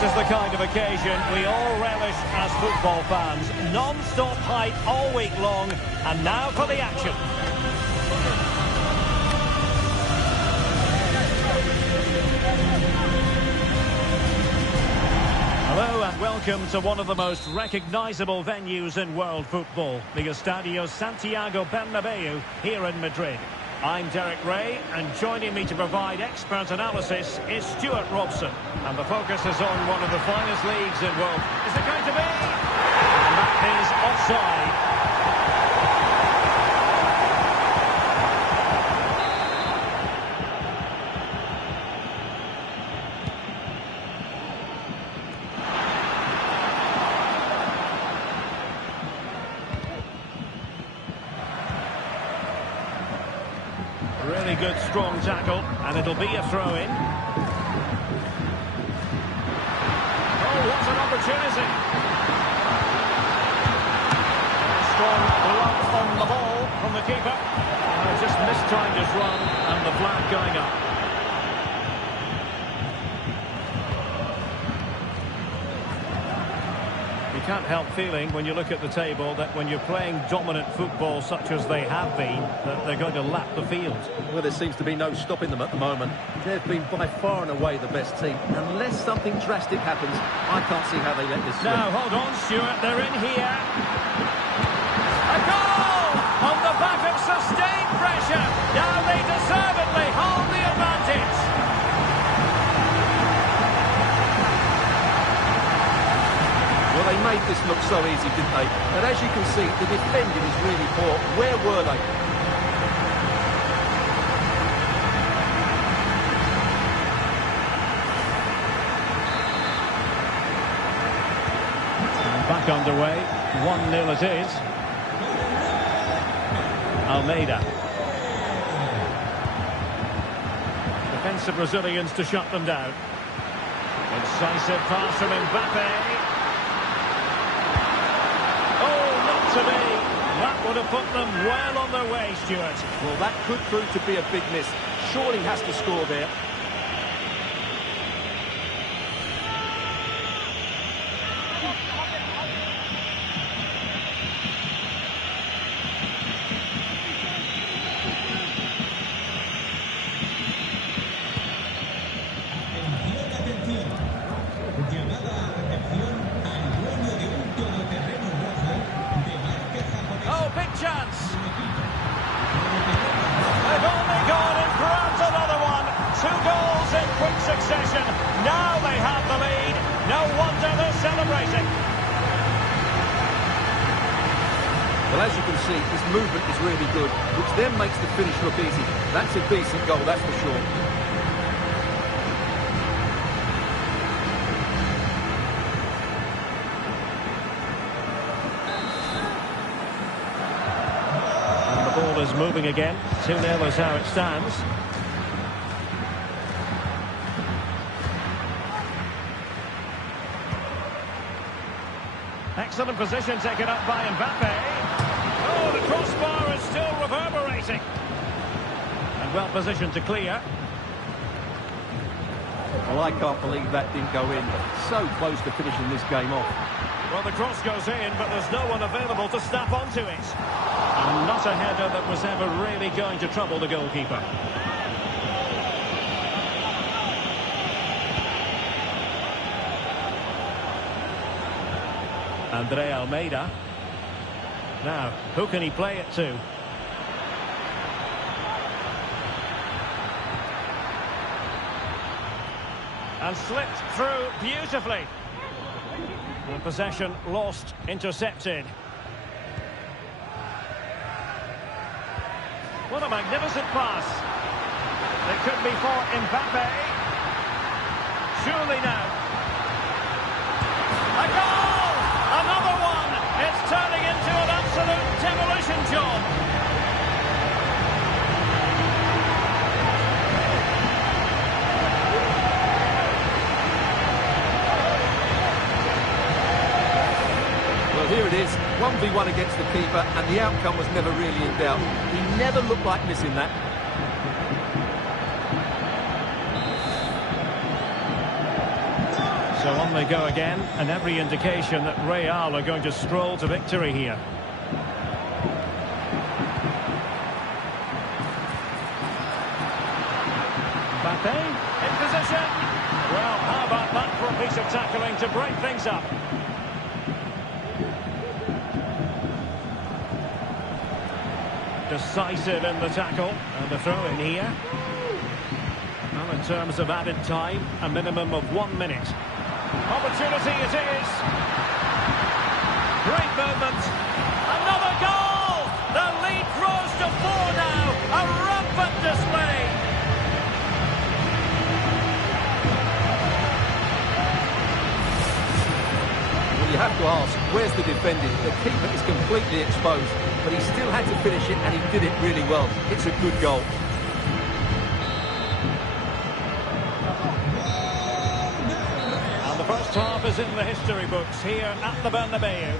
This is the kind of occasion we all relish as football fans. Non-stop hype all week long, and now for the action. Hello and welcome to one of the most recognisable venues in world football, the Estadio Santiago Bernabeu here in Madrid. I'm Derek Ray, and joining me to provide expert analysis is Stuart Robson. And the focus is on one of the finest leagues in world. Is it going to be? And that is offside. Really good, strong tackle, and it'll be a throw-in. Oh, what an opportunity! Strong love on the ball from the keeper. Just mistimed his run, and the flag going up. You can't help feeling, when you look at the table, that when you're playing dominant football such as they have been, that they're going to lap the field. Well, there seems to be no stopping them at the moment. They've been by far and away the best team. Unless something drastic happens, I can't see how they let this slip. Now, hold on, Stuart, they're in here. A goal! On the back of sustained pressure. Now they deservedly hold the advantage. Well, they made this look so easy, didn't they? And as you can see, the defending is really poor. Where were they? Back underway. 1-0 it is. Almeida. Defensive Brazilians to shut them down. Incisive pass from Mbappe. To be. That would have put them well on their way, Stuart. Well, that could prove to be a big miss. Surely has to score there. Oh, big chance. They've only gone and grabbed another one. 2 goals in quick succession. Now they have the lead. No wonder they're celebrating. Well, as you can see, his movement is really good, which then makes the finish look easy. That's a decent goal, that's for sure. Ball is moving again. 2-0 is how it stands. Excellent position taken up by Mbappe. Oh, the crossbar is still reverberating. And well positioned to clear. Well, I can't believe that didn't go in. So close to finishing this game off. Well, the cross goes in, but there's no one available to snap onto it. And not a header that was ever really going to trouble the goalkeeper. Andre Almeida. Now, who can he play it to? And slipped through beautifully. And possession lost, intercepted. What a magnificent pass. It could be for Mbappe. Surely now. A goal! Another one! It's turning into an absolute demolition job. Here it is, 1v1 against the keeper, and the outcome was never really in doubt. He never looked like missing that. So So on they go again, and every indication that Real are going to stroll to victory here. Mbappe in position. Well, how about that for a piece of tackling to break things up? Decisive in the tackle, and the throw in here. Well, in terms of added time, a minimum of 1 minute. Opportunity it is. Great movement. Another goal! The lead grows to 4 now. A rampant display. Well, you have to ask, where's the defending? The keeper is completely exposed, but he still had to finish it, and he did it really well. It's a good goal. First half is in the history books here at the Bernabeu.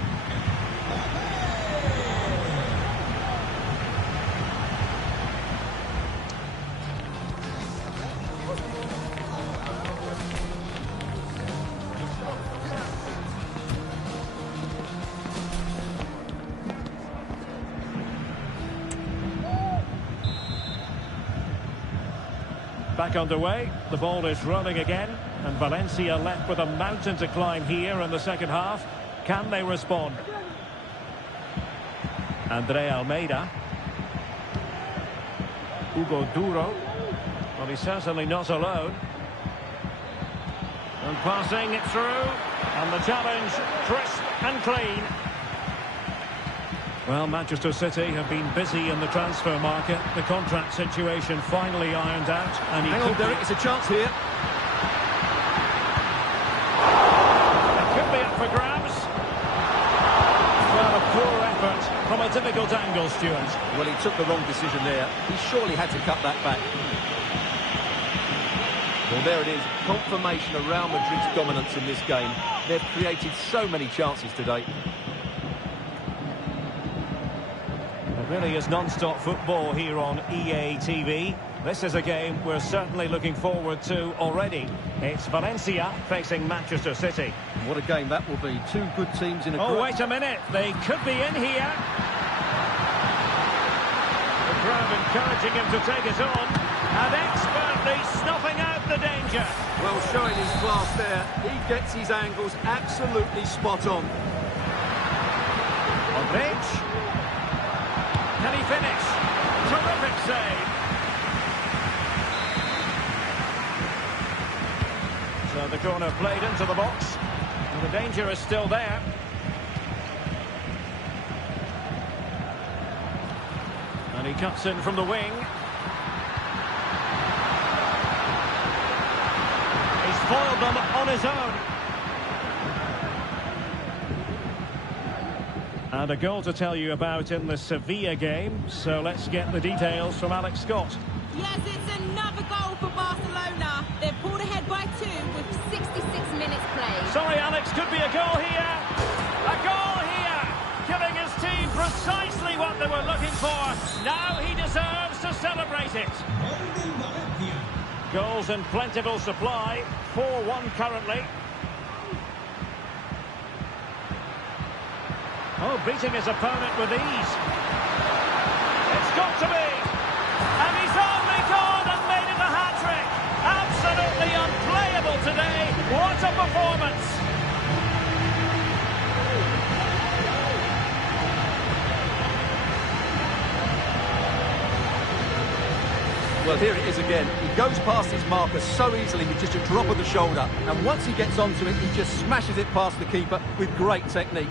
Back underway, the ball is rolling again, and Valencia left with a mountain to climb here in the second half. Can they respond? Andre Almeida. Hugo Duro. Well, he's certainly not alone. And passing it through, and the challenge crisp and clean. Well, Manchester City have been busy in the transfer market. The contract situation finally ironed out. And Hang on, Derek, it's a chance here. It could be up for grabs. Well, a poor effort from a difficult angle, Stuart. Well, he took the wrong decision there. He surely had to cut that back. Well, there it is. Confirmation of Real Madrid's dominance in this game. They've created so many chances today. It really is non-stop football here on EA TV. This is a game we're certainly looking forward to already. It's Valencia facing Manchester City. What a game that will be. Two good teams in a group. Oh, wait a minute. They could be in here. The crowd encouraging him to take it on. And expertly snuffing out the danger. Well, showing his class there. He gets his angles absolutely spot on. Modric. Can he finish? Terrific save. So the corner played into the box. And the danger is still there. And he cuts in from the wing. He's foiled them on his own. And a goal to tell you about in the Sevilla game, so let's get the details from Alex Scott. Yes, it's another goal for Barcelona. They've pulled ahead by 2 with 66 minutes played. Sorry, Alex, could be a goal here. A goal here, giving his team precisely what they were looking for. Now he deserves to celebrate it. Goals in plentiful supply, 4-1 currently. Oh, beating his opponent with ease. It's got to be. And he's only gone and made it a hat-trick. Absolutely unplayable today. What a performance. Well, here it is again. He goes past his marker so easily with just a drop of the shoulder. And once he gets onto it, he just smashes it past the keeper with great technique.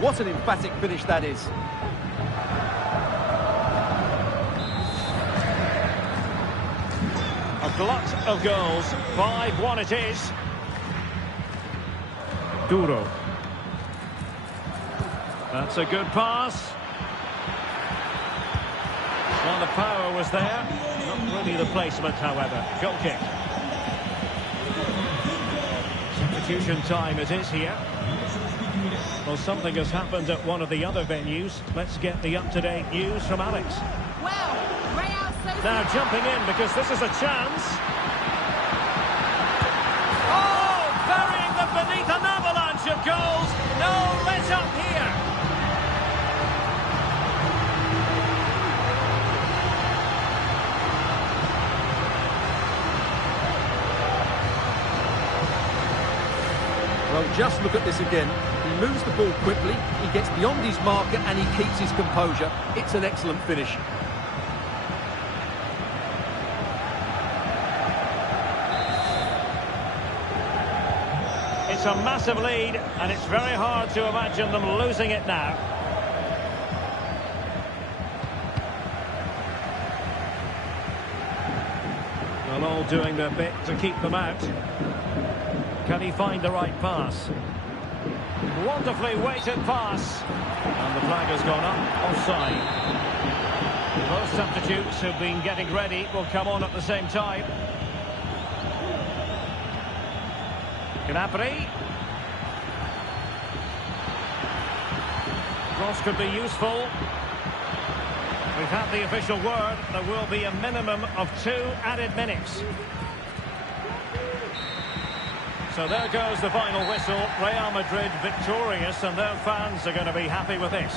What an emphatic finish that is. A glut of goals. 5-1 it is. Duro. That's a good pass. Well, the power was there. Not really the placement, however. Goal kick. Substitution time it is here. Well, something has happened at one of the other venues. Let's get the up-to-date news from Alex. Well, Real Sociedad... Now jumping in because this is a chance. Oh, burying the Well, just look at this again. He moves the ball quickly, he gets beyond his marker and he keeps his composure. It's an excellent finish. It's a massive lead, and it's very hard to imagine them losing it now. Well, all doing their bit to keep them out. Can he find the right pass? Wonderfully weighted pass. And the flag has gone up, offside. Both substitutes who've been getting ready will come on at the same time. Gnabry. Cross could be useful. We've had the official word. There will be a minimum of 2 added minutes. So there goes the final whistle. Real Madrid victorious, and their fans are going to be happy with this.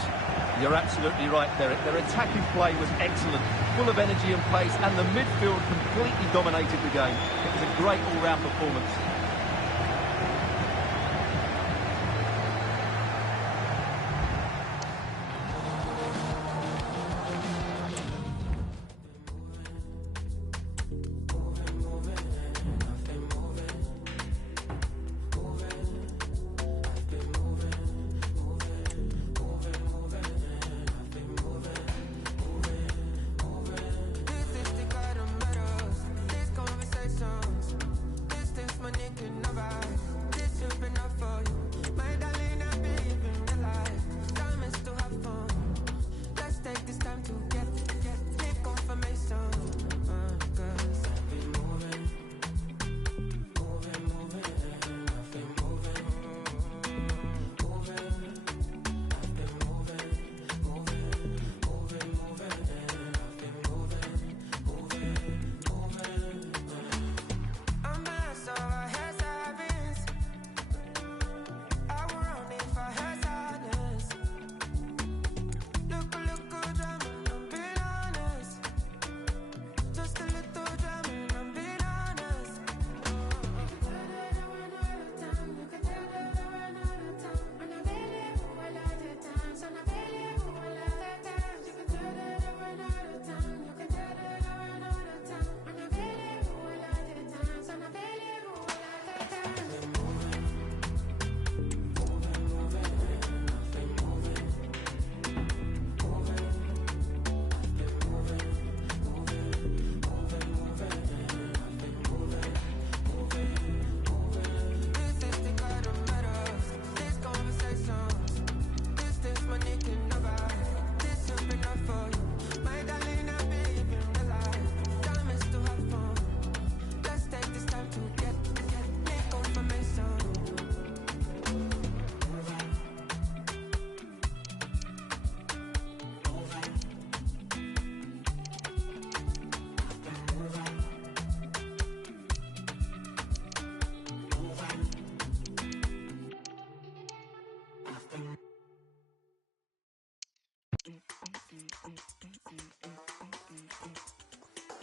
You're absolutely right, Derek. Their attacking play was excellent, full of energy and pace, and the midfield completely dominated the game. It was a great all-round performance.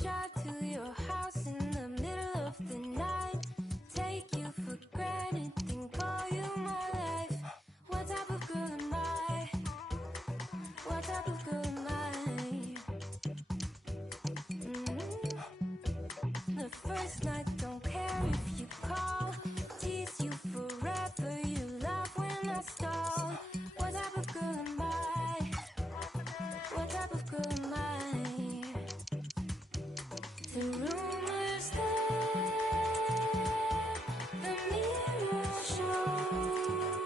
Drive to your house in the middle of the night. Take you for granted, then call you my life. What type of girl am I? What type of girl am I? The first night, don't care if you call. Tease you forever, you love when I stall. What type of girl am I? What type of girl am I? The rumors that the mirror shows,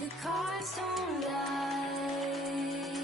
the cards don't lie.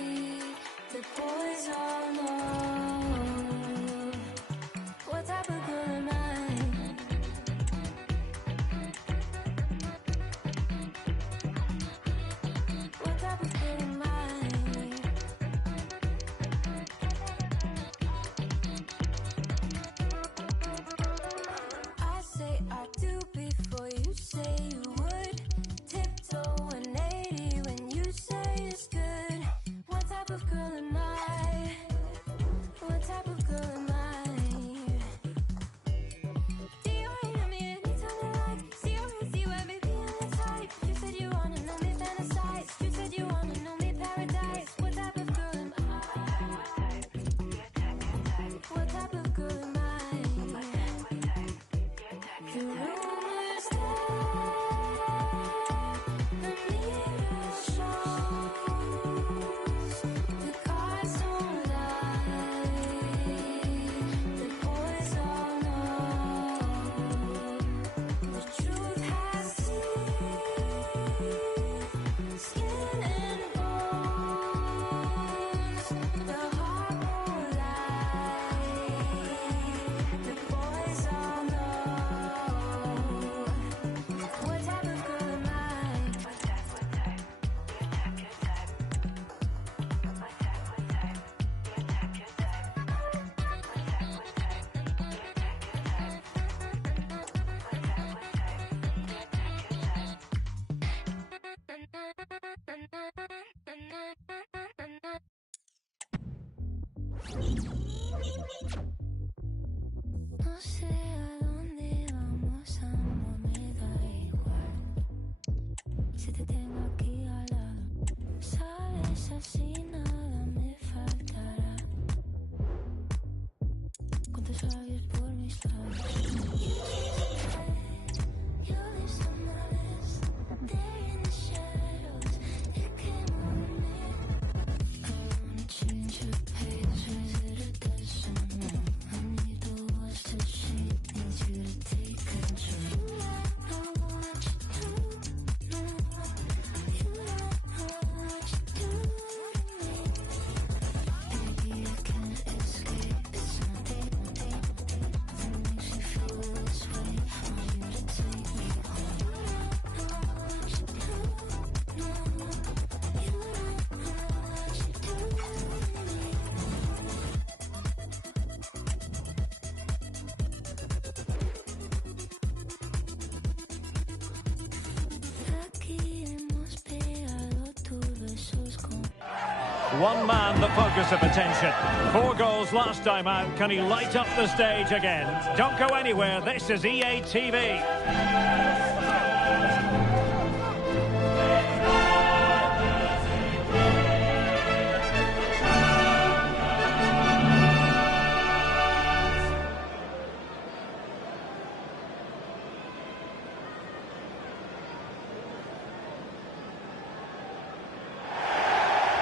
No sé a dónde vamos, amor, me da igual. Si te tengo aquí al lado, sabes, así nada me faltará. Con tus labios por mis labios. You're the sunrise, there in the shadows, it came on me. I wanna change your pace, raise it a decimal. I need the walls to shake, need you to take control. You don't know what you do, no. You don't know what you do to me. Baby, I can't escape, it's something that makes you feel this way. I want you to take me home. You don't know what you do, no. You don't know what you do to me. Aquí hemos pegado tus besos con. One man the focus of attention. 4 goals last time out. Can he light up the stage again? Don't go anywhere. This is EA TV.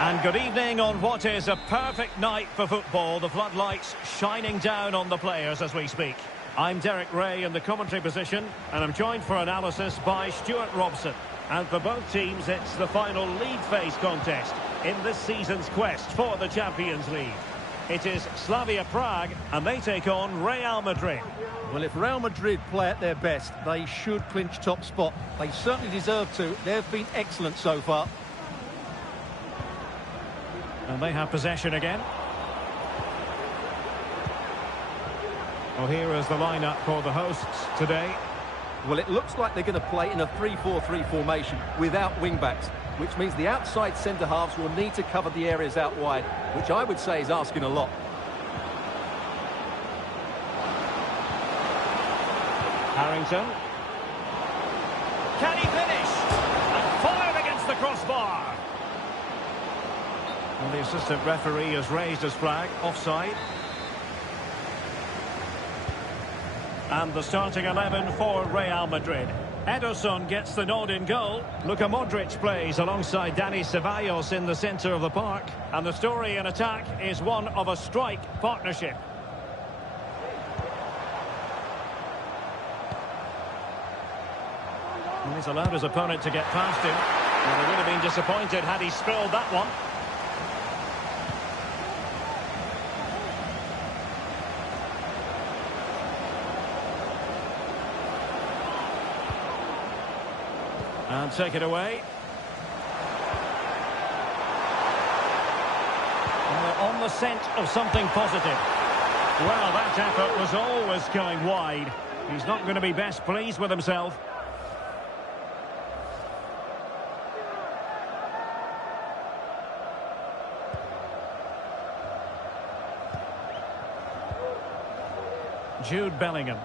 And good evening on what is a perfect night for football. The floodlights shining down on the players as we speak. I'm Derek Ray in the commentary position, and I'm joined for analysis by Stuart Robson. And for both teams, it's the final league phase contest in this season's quest for the Champions League. It is Slavia Prague, and they take on Real Madrid. Well, if Real Madrid play at their best, they should clinch top spot. They certainly deserve to. They've been excellent so far. And they have possession again. Well, here is the lineup for the hosts today. Well, it looks like they're going to play in a 3-4-3 formation without wing-backs, which means the outside centre-halves will need to cover the areas out wide, which I would say is asking a lot. Harrington. Can he finish? And fired against the crossbar. Well, the assistant referee has raised his flag, offside. And the starting 11 for Real Madrid. Ederson gets the nod in goal. Luka Modric plays alongside Dani Ceballos in the centre of the park. And the story in attack is one of a strike partnership. And he's allowed his opponent to get past him. Well, he would have been disappointed had he spilled that one. And take it away. And they're on the scent of something positive. Well, that effort was always going wide. He's not going to be best pleased with himself. Jude Bellingham.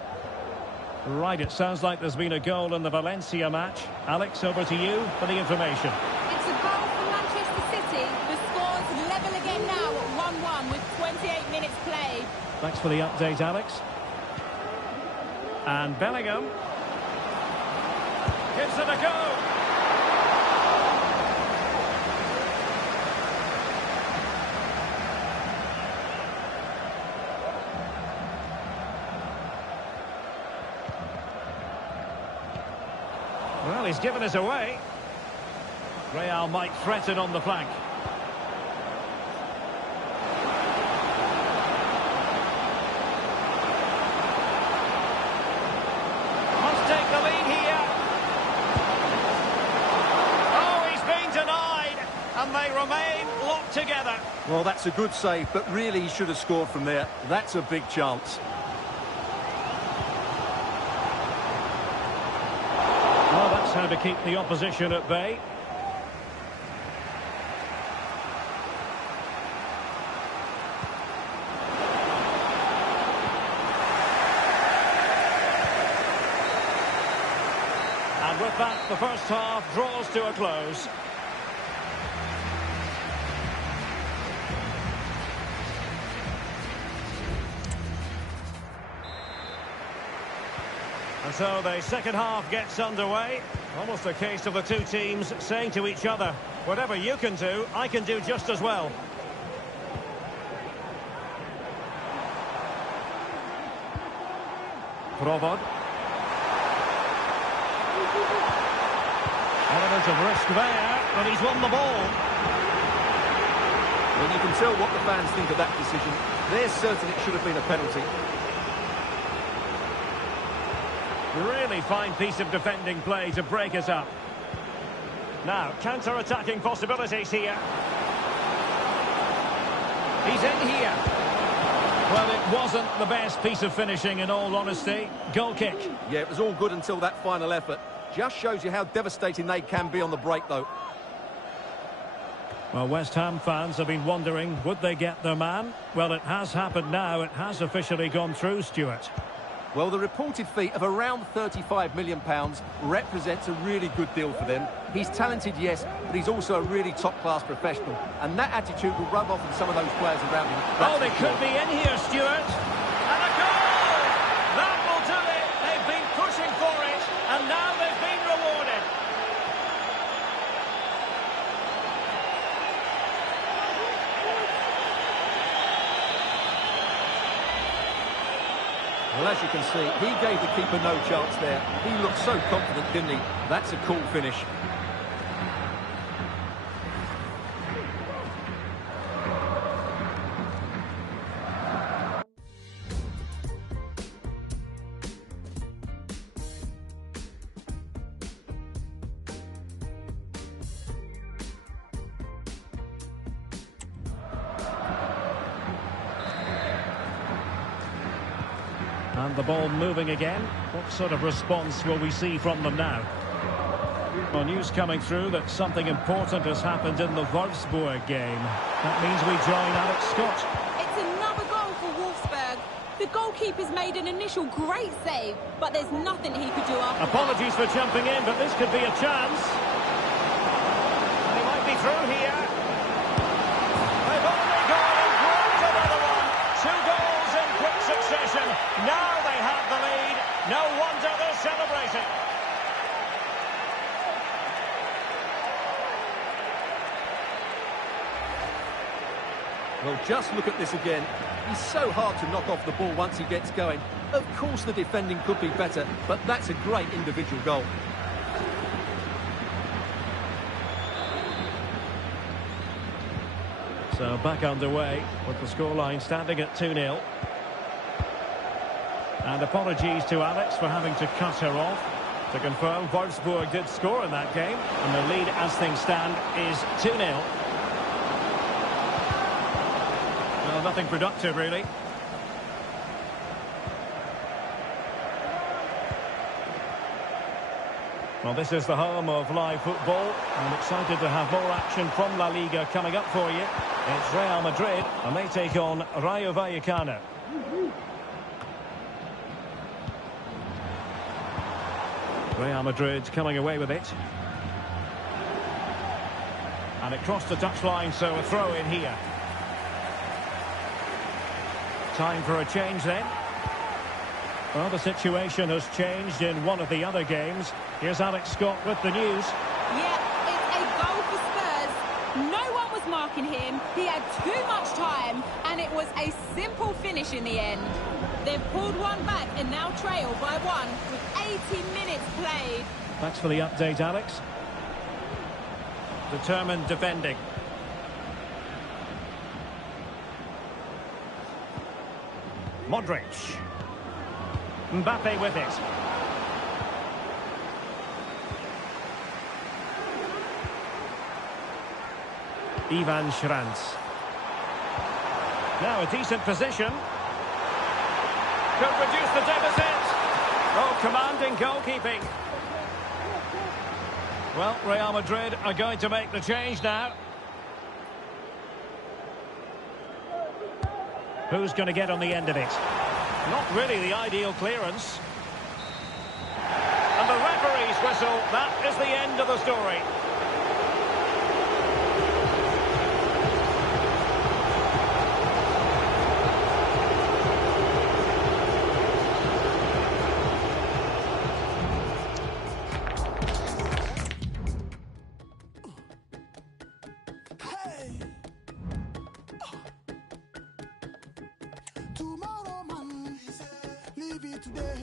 Right, it sounds like there's been a goal in the Valencia match. Alex, over to you for the information. It's a goal for Manchester City. The score's level again now at 1-1 with 28 minutes played. Thanks for the update, Alex. And Bellingham gives it a go. Well, he's given us away. Real might threaten on the flank. Must take the lead here. Oh, he's been denied, and they remain locked together. Well, that's a good save, but really he should have scored from there. That's a big chance. Well, that's how to keep the opposition at bay. And with that, the first half draws to a close. And so the second half gets underway. Almost a case of the two teams saying to each other, whatever you can do, I can do just as well. Provod. Element of risk there, but he's won the ball. Well, you can tell what the fans think of that decision. They're certain it should have been a penalty. Really fine piece of defending play to break us up. Now, counter-attacking possibilities here. He's in here. Well, it wasn't the best piece of finishing, in all honesty. Goal kick. Yeah, it was all good until that final effort. Just shows you how devastating they can be on the break, though. Well, West Ham fans have been wondering, would they get their man? Well, it has happened now. It has officially gone through, Stuart. Well, the reported fee of around £35 million represents a really good deal for them. He's talented, yes, but he's also a really top-class professional. And that attitude will rub off on some of those players around him. Oh, they could be in here, Stuart. And a goal! That will do it. They've been pushing for it, and now they've been rewarded. Well, as you can see, he gave the keeper no chance there. He looked so confident, didn't he? That's a cool finish. And the ball moving again. What sort of response will we see from them now? Well, news coming through that something important has happened in the Wolfsburg game. That means we join Alex Scott. It's another goal for Wolfsburg. The goalkeeper's made an initial great save, but there's nothing he could do after Apologies for jumping in, but this could be a chance. They might be through here. They've only gone and grabbed another one. 2 goals in quick succession. Now they have the lead. No wonder they're celebrating. Well, just look at this again. He's so hard to knock off the ball once he gets going. Of course the defending could be better, but that's a great individual goal. So back underway with the scoreline standing at 2-0. And apologies to Alex for having to cut her off. To confirm, Wolfsburg did score in that game, and the lead as things stand is 2-0. Well, nothing productive, really. Well, this is the home of live football. I'm excited to have more action from La Liga coming up for you. It's Real Madrid, and they take on Rayo Vallecano. Real Madrid coming away with it. And it crossed the touchline, so a throw in here. Time for a change then. Well, the situation has changed in one of the other games. Here's Alex Scott with the news. Yeah, it's a goal for Spurs. No one was marking him. He had too much time, and it was a simple finish in the end. They've pulled one back and now trail by 1 with 80 minutes played. Thanks for the update, Alex. Determined defending. Modric. Mbappe with it. Ivan Schranz. Now a decent position. Could reduce the deficit. Oh, commanding goalkeeping. Well, Real Madrid are going to make the change now. Who's going to get on the end of it? Not really the ideal clearance. And the referee's whistle, that is the end of the story. Tomorrow, man, leave it today.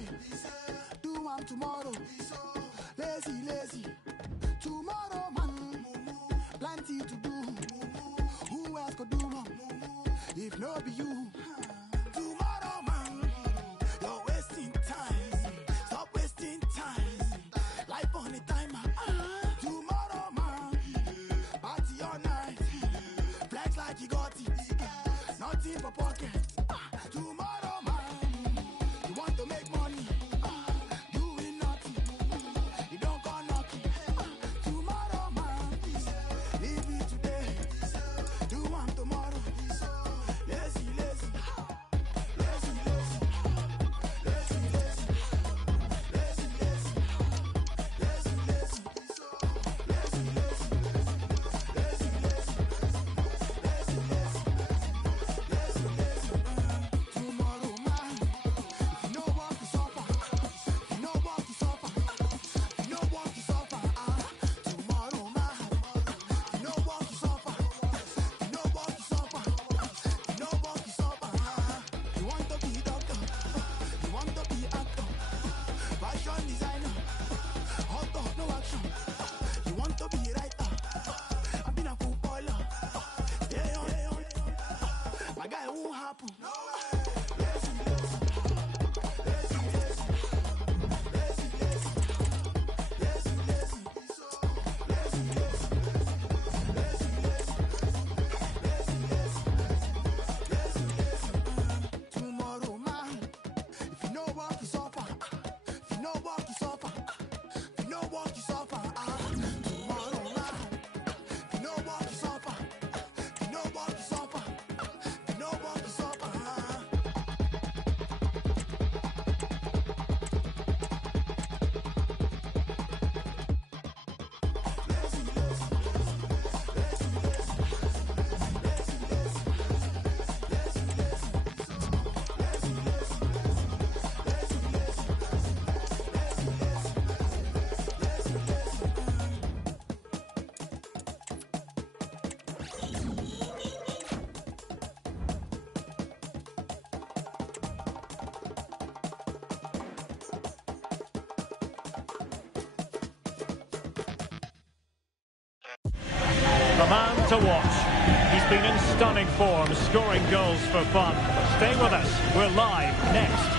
Do one tomorrow. Lazy, lazy. Tomorrow, man, plenty to do. Who else could do one? If no be you. Tomorrow, man, you're wasting time. Stop wasting time. Life on a timer. Tomorrow, man, party all night. Flex like you got it. Nothing for pocket. Tomorrow, man, you want to make money, doing nothing, you don't go knocking. Tomorrow, man, leave it today, do one tomorrow. Lazy, lazy, lazy, lazy, lazy, lazy, lazy, lazy, lazy, lazy, lazy, lazy, lazy, lazy, lazy. Tomorrow, man, if you know what to suffer, if you know what to suffer, if you know what to suffer, tomorrow, man, if you know what to suffer, if you know what to suffer, if you know what to suffer, you want to be doctor, you want to be actor, fashion designer, hot dog, no action, you want to be writer, I've been a footballer, stay on, my guy won't happen. Tomorrow, man, if you know what to suffer, if you know what to suffer, if you know what to suffer, tomorrow, man, if you know what to suffer, if you know what to suffer, if you know what to suffer, The man to watch. He's been in stunning form, scoring goals for fun. Stay with us. We're live next.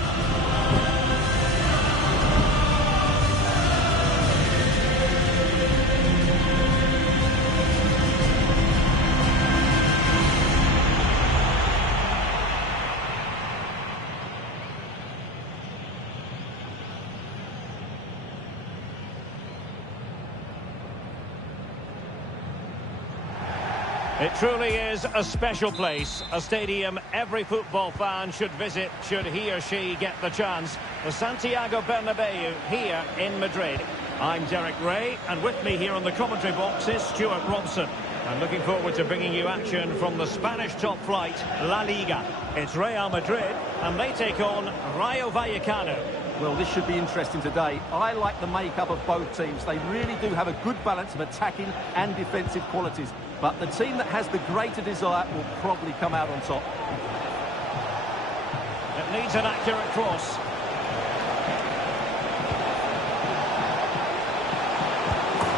It truly is a special place, a stadium every football fan should visit should he or she get the chance. The Santiago Bernabeu here in Madrid. I'm Derek Ray, and with me here on the commentary box is Stuart Robson. I'm looking forward to bringing you action from the Spanish top flight, La Liga. It's Real Madrid, and they take on Rayo Vallecano. Well, this should be interesting today. I like the makeup of both teams. They really do have a good balance of attacking and defensive qualities. But the team that has the greater desire will probably come out on top. It needs an accurate cross.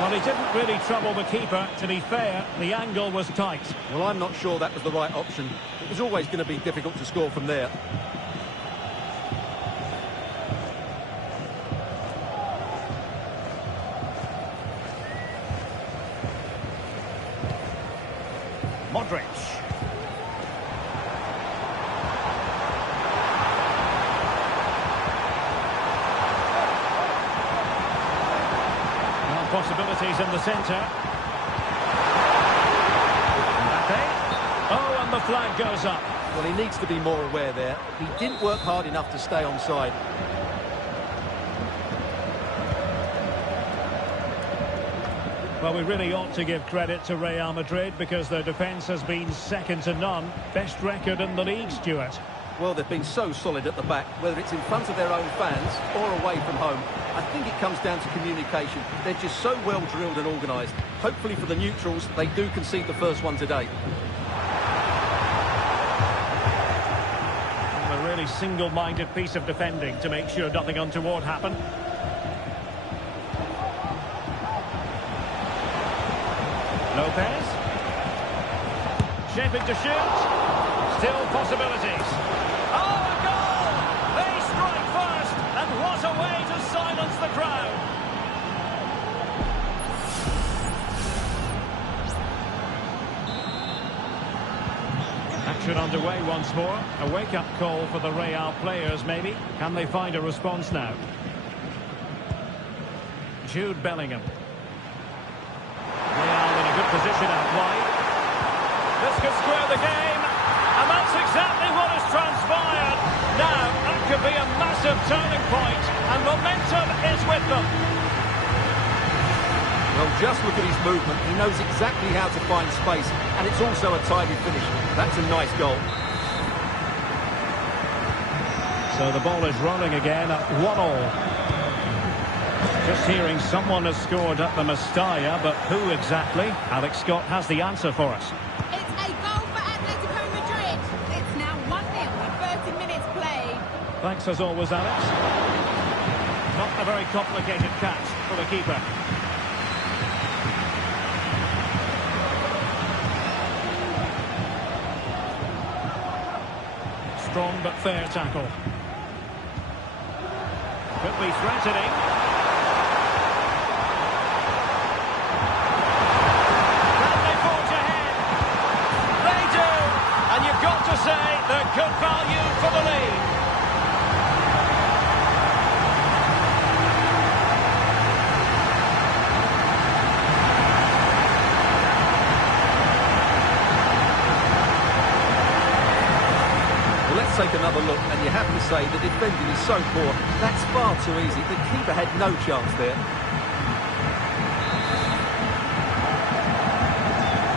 Well, he didn't really trouble the keeper. To be fair, the angle was tight. Well, I'm not sure that was the right option. It was always going to be difficult to score from there. Modric. Now possibilities in the centre. Mbappe. Oh, and the flag goes up. Well, he needs to be more aware there. He didn't work hard enough to stay onside. Well, we really ought to give credit to Real Madrid because their defence has been second to none. Best record in the league, Stuart. Well, they've been so solid at the back, whether it's in front of their own fans or away from home. I think it comes down to communication. They're just so well drilled and organised. Hopefully for the neutrals, they do concede the first one today. A really single-minded piece of defending to make sure nothing untoward happened. Lopez. Shaping to shoot. Still possibilities. Oh, a goal! They strike first, and what a way to silence the crowd. Action underway once more. A wake-up call for the Real players, maybe. Can they find a response now? Jude Bellingham. Real in a good position out wide. This could square the game, and that's exactly what has transpired. Now, that could be a massive turning point, and momentum is with them. Well, just look at his movement. He knows exactly how to find space, and it's also a tidy finish. That's a nice goal. So the ball is rolling again at 1-1. Just hearing someone has scored at the Mestalla, but who exactly? Alex Scott has the answer for us. It's a goal for Atletico Madrid. It's now 1-0 with 30 minutes played. Thanks as always, Alex. Not a very complicated catch for the keeper. Strong but fair tackle. Could be threatening. Can they forge ahead? They do! And you've got to say they're good value for the lead. Take another look, and you have to say the defending is so poor. That's far too easy. The keeper had no chance there.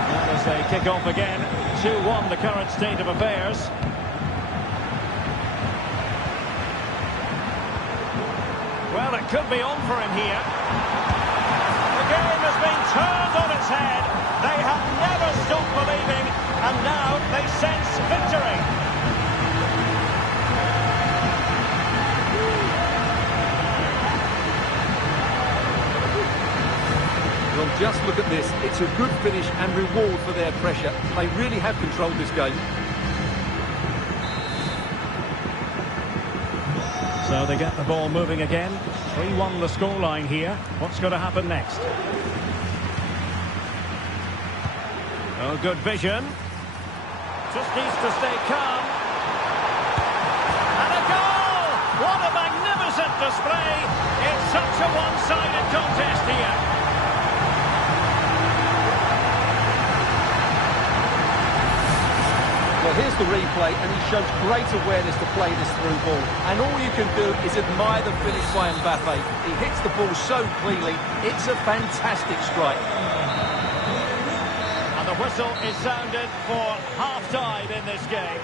And as they kick off again, 2-1 the current state of affairs. Well, it could be on for him here. The game has been turned on its head. They have never stopped believing, and now they sense victory. Well, just look at this. It's a good finish and reward for their pressure. They really have controlled this game. So they get the ball moving again. 3-1 the scoreline here. What's going to happen next? Oh, good vision. Just needs to stay calm. And a goal! What a magnificent display. It's such a one-sided contest here. Well, here's the replay, and he shows great awareness to play this through ball. And all you can do is admire the finish by Mbappe. He hits the ball so cleanly. It's a fantastic strike. And the whistle is sounded for half-time in this game.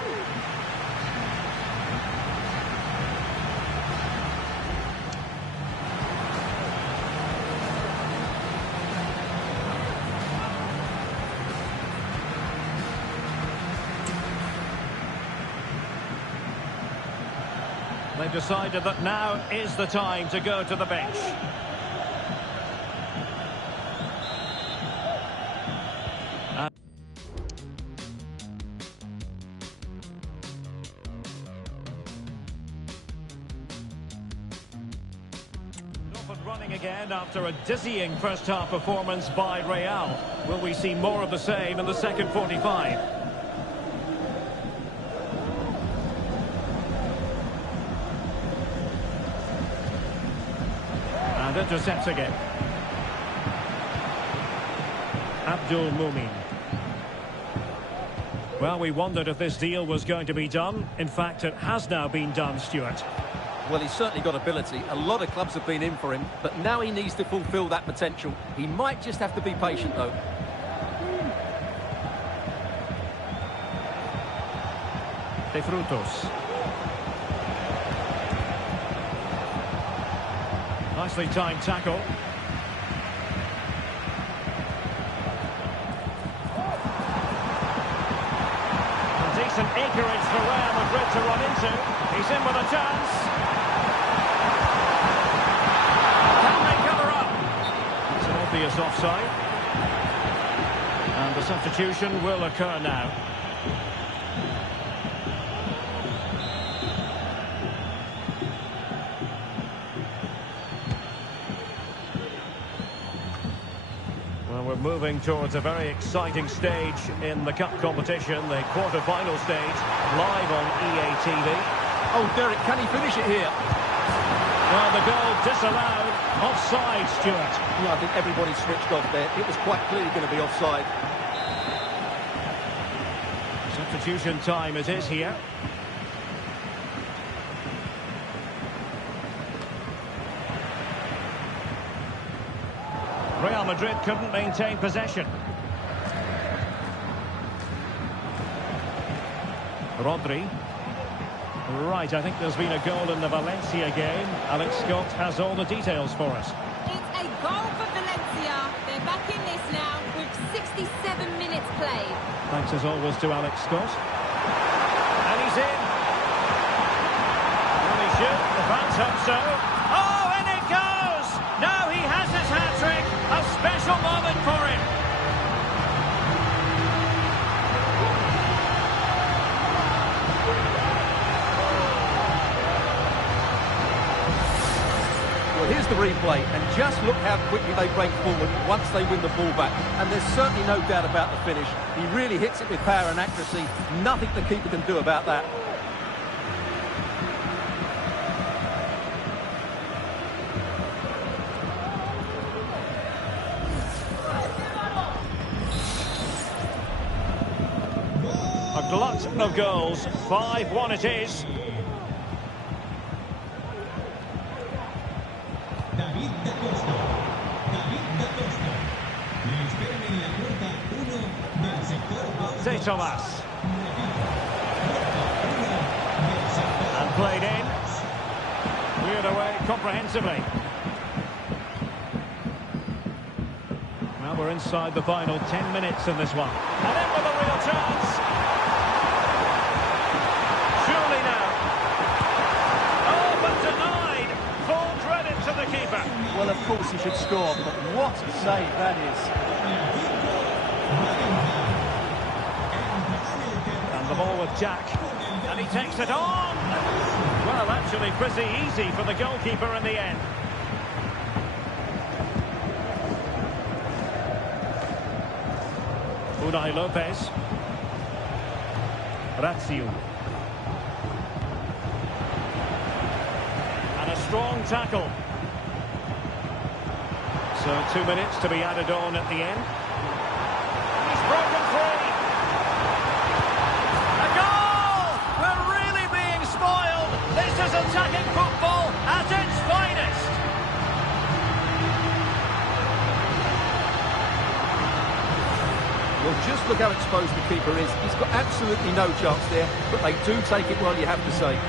They've decided that now is the time to go to the bench. Off and running again after a dizzying first-half performance by Real. Will we see more of the same in the second 45? Intercepts again. Abdul Mumin. Well, we wondered if this deal was going to be done. In fact, it has now been done, Stuart. Well, he's certainly got ability. A lot of clubs have been in for him, but now he needs to fulfil that potential. He might just have to be patient, though. De Frutos. Nicely timed tackle. Decent acreage for Real Madrid to run into. He's in with a chance. Can they cover up? It's an obvious offside. And the substitution will occur now. We're moving towards a very exciting stage in the cup competition, the quarter-final stage, live on EA TV. Oh, Derek, can he finish it here? Well, the goal disallowed. Offside, Stuart. Yeah, I think everybody switched off there. It was quite clearly going to be offside. Substitution time it is here. Real Madrid couldn't maintain possession. Rodri. Right, I think there's been a goal in the Valencia game. Alex Scott has all the details for us. It's a goal for Valencia. They're back in this now with 67 minutes played. Thanks as always to Alex Scott. And he's in. Will he shoot? The fans hope so. Oh, and it goes! Now he has his hat-trick. A special moment for him. Well, here's the replay, and just look how quickly they break forward once they win the ball back. And there's certainly no doubt about the finish. He really hits it with power and accuracy. Nothing the keeper can do about that. A glut of goals. 5-1 it is. De Tomas. And played in. Cleared away comprehensively. Well, we're inside the final 10 minutes in this one. And in with a real chance. Surely now. Oh, but denied. Full credit to the keeper. Well, of course he should score, but what a save that is. And the ball with Jack. And he takes it on. Well, actually pretty easy for the goalkeeper in the end. Unai Lopez. Razio. And a strong tackle. So 2 minutes to be added on at the end. He's broken free. A goal! We're really being spoiled. This is attacking football at its finest. Well, just look how exposed the keeper is. He's got absolutely no chance there, but they do take it well, you have to say.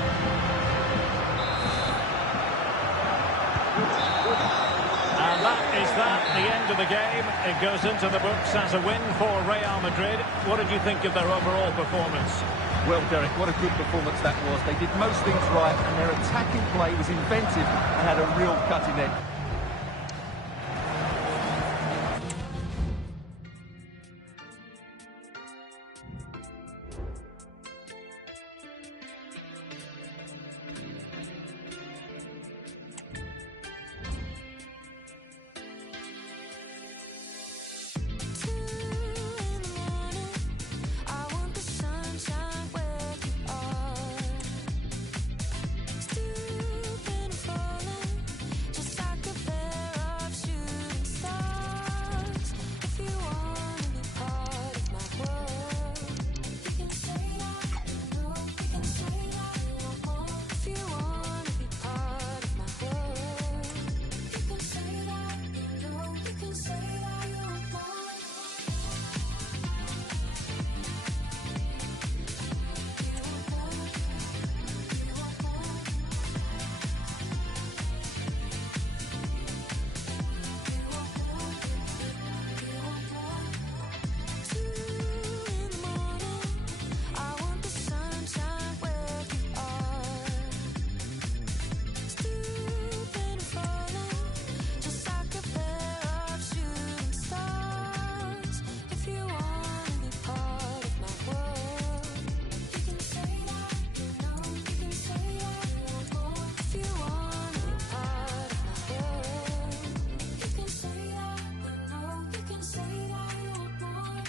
And that is that, the end of the game. It goes into the books as a win for Real Madrid. What did you think of their overall performance? Well, Derek, what a good performance that was. They did most things right, and their attacking play was inventive and had a real cutting edge. Just like a can say that you want more.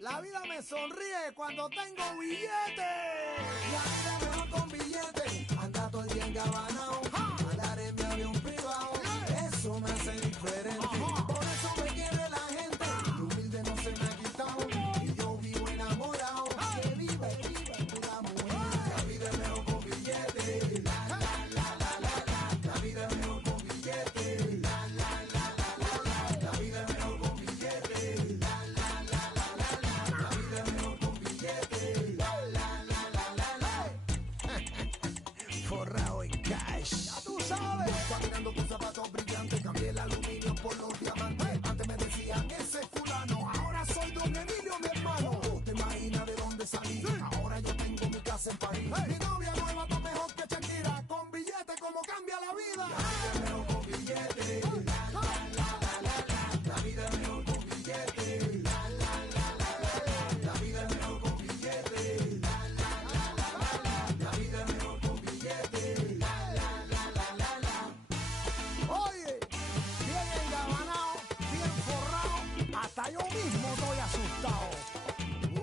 La vida me sonríe cuando tengo billetes. La vida mejor con billetes. Anda todo el día engabanao. Andar en mi avión privado. Eso me hace diferente. Por eso me quiere la gente. Lo humilde no se me ha quitado. Y yo vivo enamorado. Que viva la mujer. La vida es mejor con billetes. La vida es mejor con billetes. La vida es mejor con billetes. Forrado en cash. Ya tú sabes. Caminando tus zapatos brillantes. Cambié el aluminio por los diamantes. Antes me decían ese fulano. Ahora soy don Emilio, mi hermano. ¿Te imaginas de dónde salí? Ahora yo tengo mi casa en París. Mi novia nueva está mejor que Shakira. Con billetes como cambia la vida. La vida es mejor con billetes. La vida es mejor con billetes. La vida es mejor con billetes. La vida es mejor con billetes. Oye, bien engabanado, bien forrado, hasta yo mismo estoy asustado.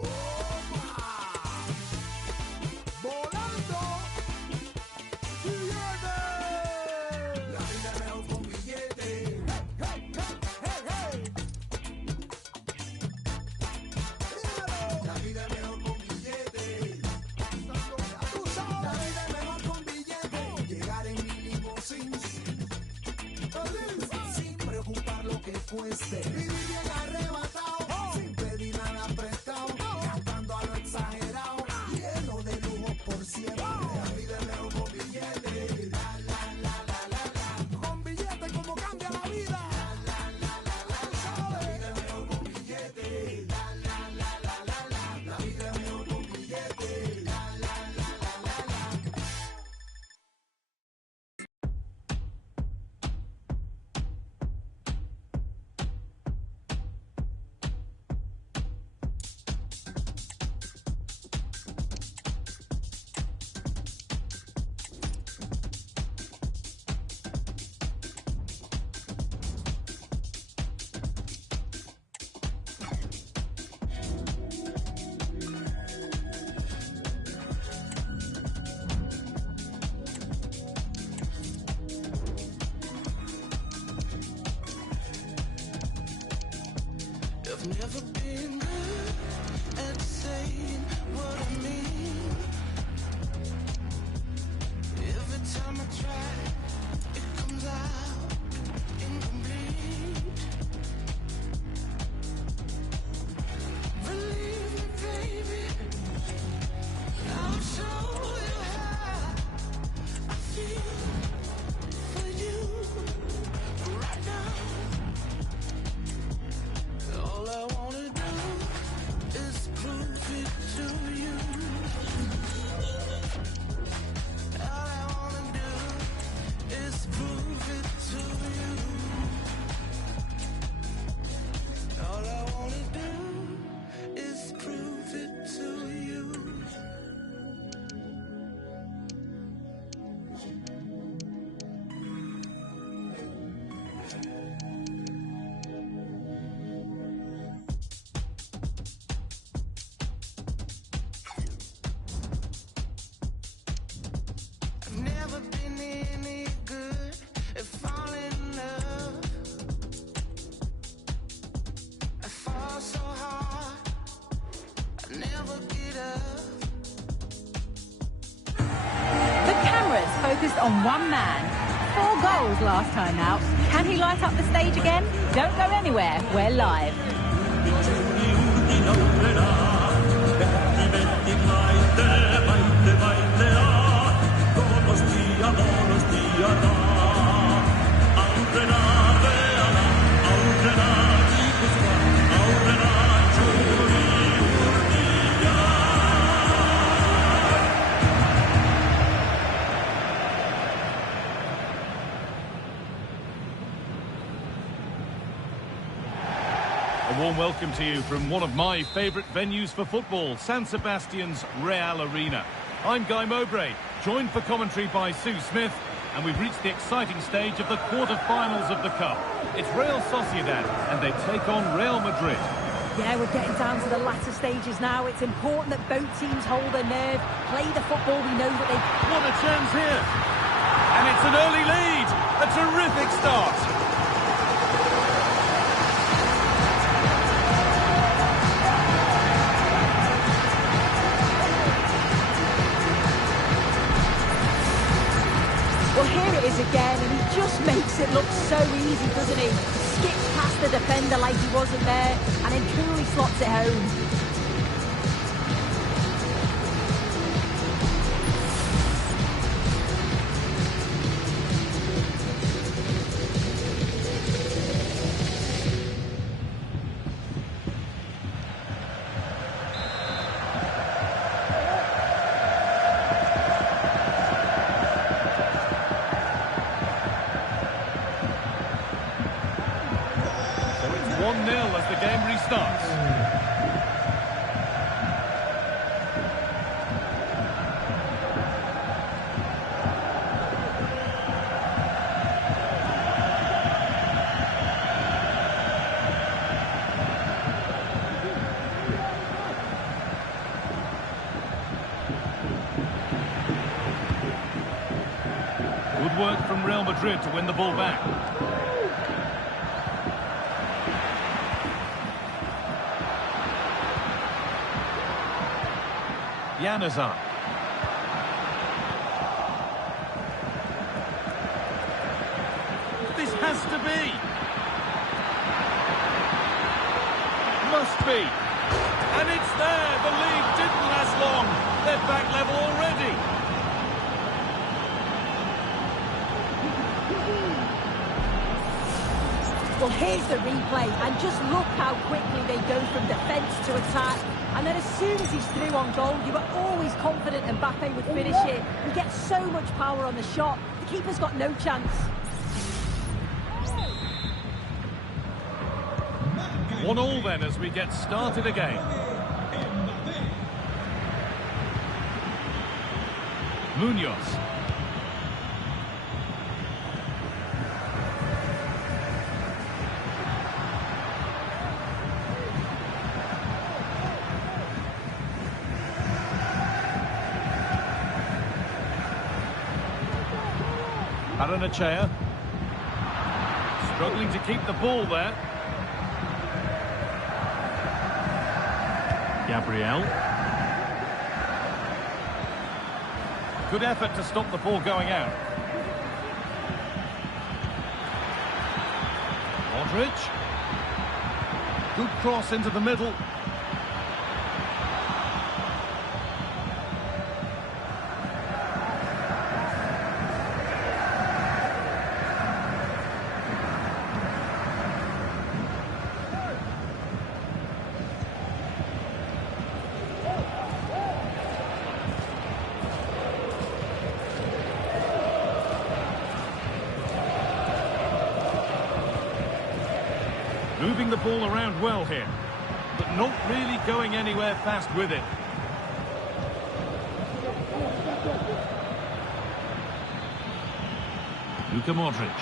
¡Opa! ¡Volando! ¡Billetes! La vida es mejor con billetes. ¡Hey, hey, hey, hey! Dímelo. La vida es mejor con billetes. Tú sabes. La vida es mejor con billetes. Llegar en mi limusín sin preocupar lo que cueste. Vivir bien arrebatado, sin pedir nada prestado, gastando a lo exagerado, lleno de lujo por siempre. La vida es mejor con billetes. Con billetes como cambia la vida. La vida es mejor con billetes. La vida es mejor con billetes. I've never been good at saying what I mean. Every time I try, it comes out incomplete. Believe me, baby, I'll show you how I feel for you right now. All I wanna do is prove it to you. All I wanna do is prove it to you. All I wanna do is prove it to you. I've never been any good at falling in love. I fall so hard, I never get up. The cameras focused on one man. 4 goals last time out. Can he light up the stage again? Don't go anywhere. We're live. A warm welcome to you from one of my favourite venues for football, San Sebastian's Real Arena. I'm Guy Mowbray, joined for commentary by Sue Smith, and we've reached the exciting stage of the quarter-finals of the Cup. It's Real Sociedad, and they take on Real Madrid. Yeah, we're getting down to the latter stages now. It's important that both teams hold their nerve, play the football we know that they... What a chance here! And it's an early lead! A terrific start! Well, here it is again, and he just makes it look so easy, doesn't he? Skips past the defender like he wasn't there, and then coolly slots it home. So it's 1-0 as the game restarts. Good work from Real Madrid to win the ball back. Januzaj. This has to be. Must be. And it's there. The lead didn't last long. They're back level already. Well, here's the replay, and just look how quickly they go from defence to attack. And then as soon as he's through on goal, you were always confident Mbappe would finish it. He gets so much power on the shot, the keeper's got no chance. 1-1 then as we get started again. Munoz. Aranachea. Struggling to keep the ball there. Gabriel. Good effort to stop the ball going out. Modric. Good cross into the middle. Moving the ball around well here, but not really going anywhere fast with it. Luka Modric.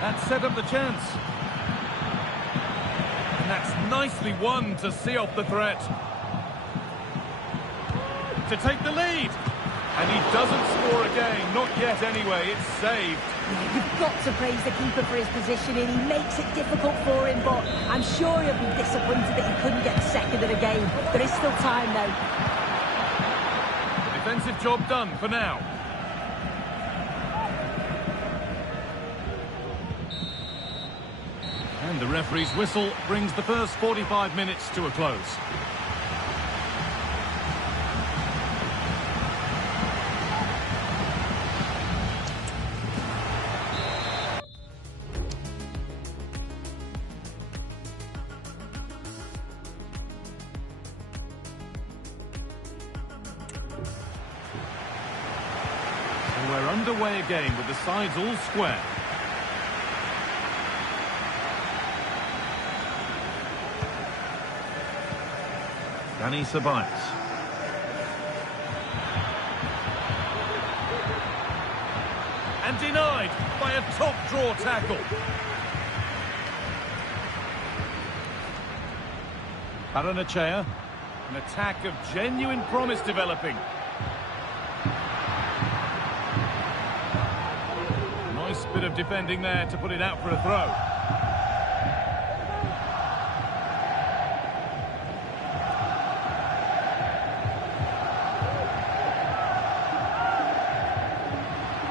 That set up the chance. And that's nicely won to see off the threat. To take the lead. And he doesn't score again, not yet anyway, it's saved. Yeah, you've got to praise the keeper for his positioning. He makes it difficult for him, but I'm sure he'll be disappointed that he couldn't get the second of the game. There is still time, though. The defensive job done for now. And the referee's whistle brings the first 45 minutes to a close. We're underway again with the sides all square. Dani Ceballos. And denied by a top draw tackle. Baranachea. An attack of genuine promise developing. Nice bit of defending there to put it out for a throw.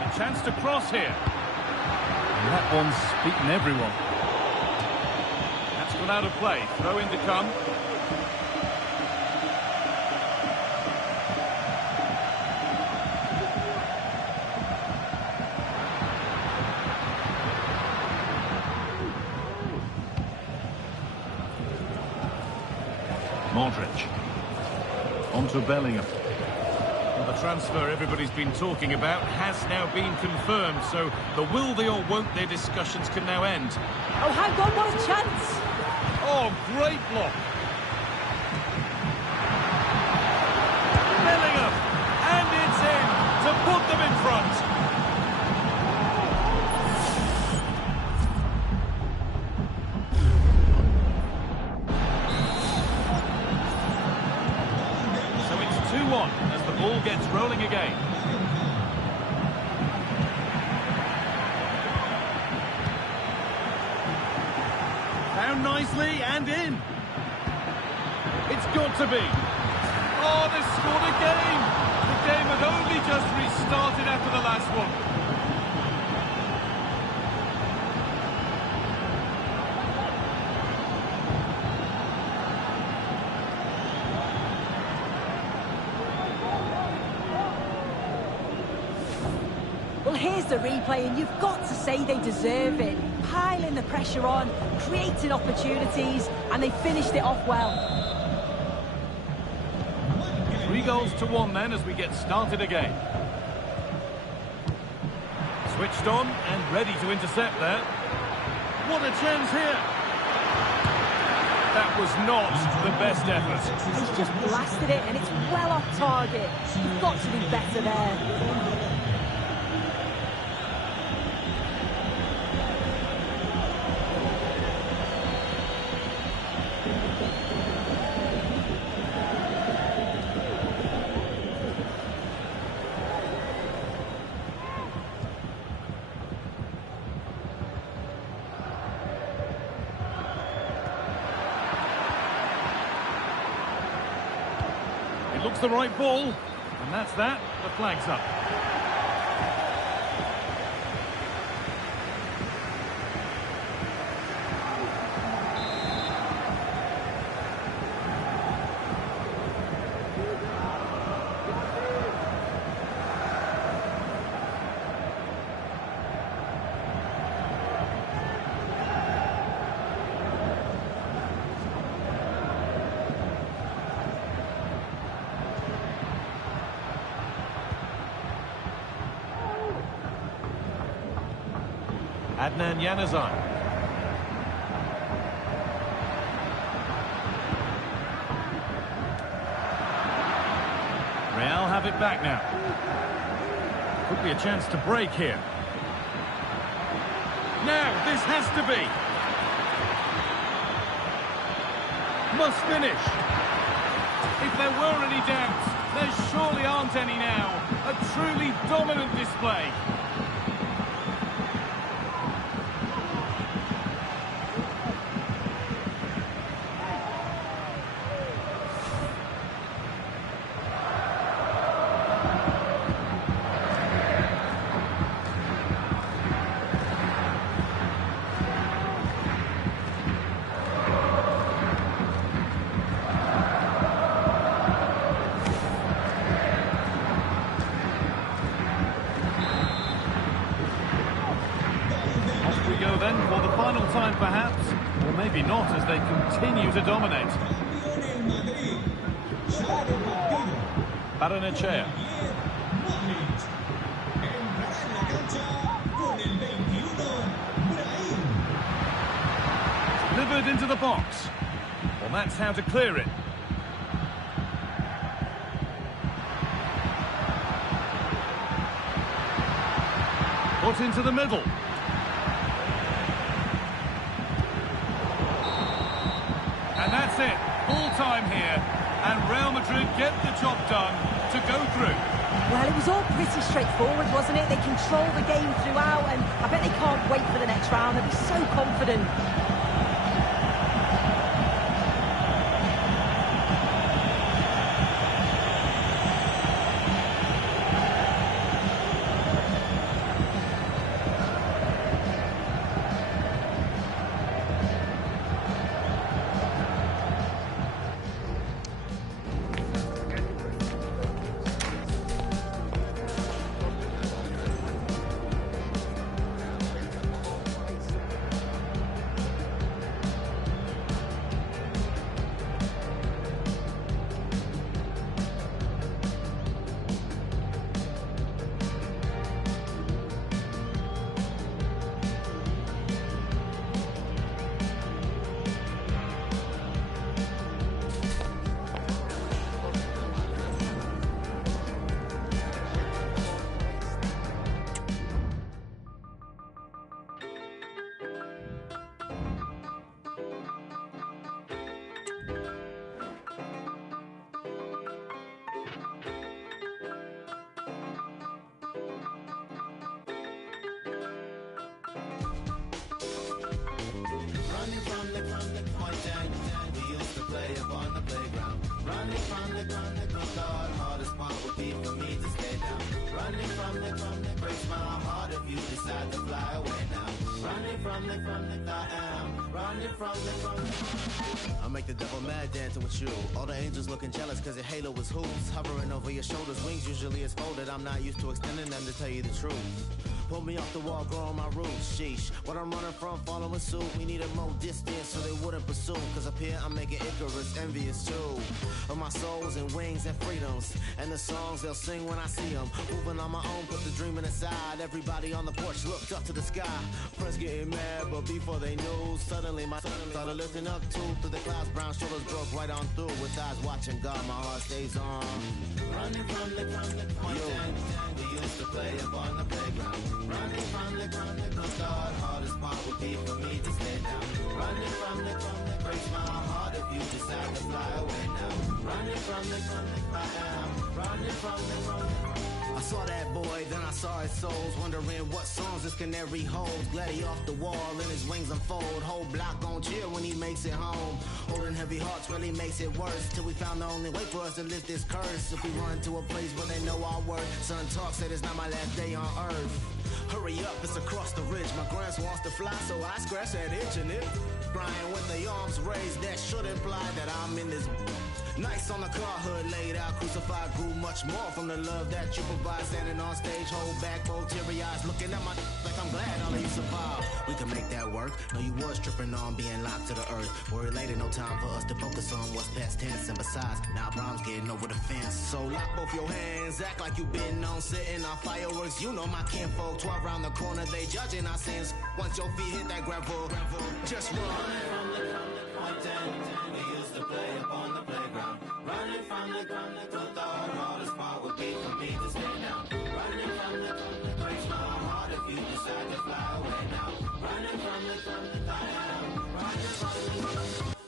A chance to cross here. And that one's beaten everyone. That's gone out of play. Throw in to come. Modric. Onto Bellingham. Well, the transfer everybody's been talking about has now been confirmed, so the will they or won't they discussions can now end. Oh, hang on, what a chance! Oh, great block. Bellingham! And it's in to put them in front. As the ball gets rolling again. Found nicely and in. It's got to be. Oh, they scored again. The game had only just restarted after the last one. Well, here's the replay, and you've got to say they deserve it. Piling the pressure on, creating opportunities, and they finished it off well. 3-1 then as we get started again. Switched on and ready to intercept there. What a chance here. That was not the best effort. He's just blasted it, and it's well off target. You've got to do better there. That's the right ball. And that's that. The flag's up. Adnan Januzaj. Real have it back now. Could be a chance to break here. Now, this has to be. Must finish. If there were any doubts, there surely aren't any now. A truly dominant display. Then for the final time perhaps, or maybe not as they continue to dominate. Baranechea. Delivered into the box. Well, that's how to clear it. Put into the middle. And that's it, full time here, and Real Madrid get the job done to go through. Well, it was all pretty straightforward, wasn't it? They controlled the game throughout, and I bet they can't wait for the next round. They'll be so confident. I make the devil mad dancing with you. All the angels looking jealous cause your halo was hoops. Hovering over your shoulders, wings usually is folded. I'm not used to extending them to tell you the truth. Pull me off the wall, growing my roots, sheesh. What I'm running from, following suit. We needed more distance so they wouldn't pursue. Cause up here I'm making Icarus envious too. Of my souls and wings and freedoms. And the songs they'll sing when I see them. Moving on my own, put the dreaming aside. Everybody on the porch looked up to the sky. Friends getting mad, but before they knew, suddenly my started lifting up too. Through the clouds, brown shoulders broke right on through. With eyes watching God, my heart stays on. Running from the point we used to play up on the playground. Running from the God, hardest part would be for me to stay down. Running from the breaks my heart if you decide to fly away now. Running from the I am running from the I saw that boy, then I saw his souls, wondering what songs this canary holds. Glad he off the wall and his wings unfold. Whole block gon' cheer when he makes it home. Holding heavy hearts really makes it worse. Till we found the only way for us to lift this curse. If we run to a place where they know our worth. Son talk said it's not my last day on earth. Hurry up, it's across the ridge. My grandson wants to fly, so I scratch that itch and it. Crying with the arms raised, that should imply that I'm in this. Nice on the car hood, laid out, crucified, grew much more from the love that you provide. Standing on stage, hold back, both teary eyes, looking at my like I'm glad all of you survived. We can make that work. No, you was tripping on being locked to the earth. Worry later, no time for us to focus on what's past tense. And besides, now problems getting over the fence. So lock both your hands, act like you been on sitting on fireworks. You know my kinfolk, 12 round the corner, they judging our sins. Once your feet hit that gravel, just run. We used to play upon the playground. Running from the the hardest part would be for me to stay down. Running from the breaks my heart if you decide to fly away now. Running from the I am running from the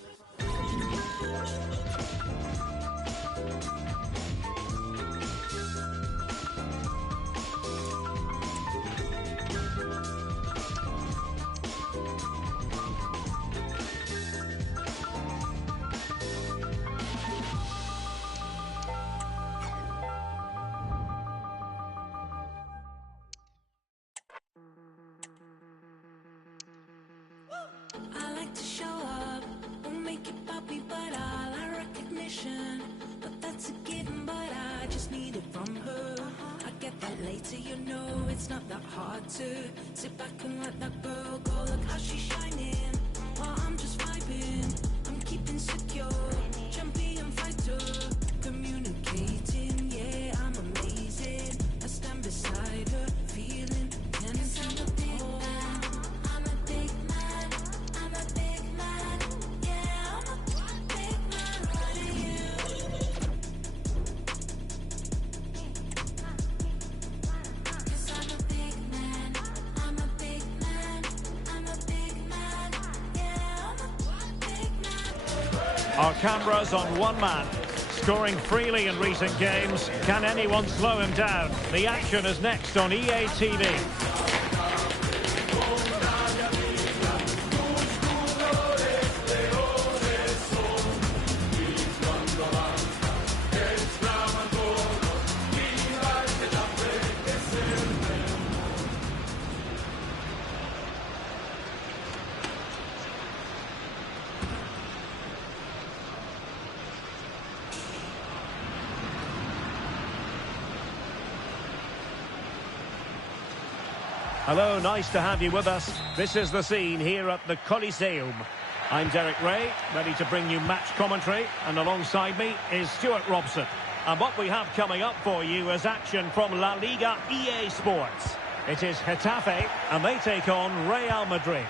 I like to show up, won't make it poppy, but I like recognition. But that's a given, but I just need it from her. I get that later, you know, it's not that hard to sit back and let that girl go. Look how she's shining, while I'm just vibing. I'm keeping secure, champion fighter, communicating, yeah, I'm amazing. I stand beside her, feeling tense. I'm a big man, I'm a big man, I'm a big man, yeah, I'm a big man, what are you? 'Cause I'm a big man, I'm a big man, I'm a big man, yeah, I'm a big man. Our cameras on one man. Scoring freely in recent games. Can anyone slow him down? The action is next on EA TV. Hello, nice to have you with us. This is the scene here at the Coliseum. I'm Derek Ray, ready to bring you match commentary, and alongside me is Stuart Robson. And what we have coming up for you is action from La Liga EA Sports. It is Getafe, and they take on Real Madrid.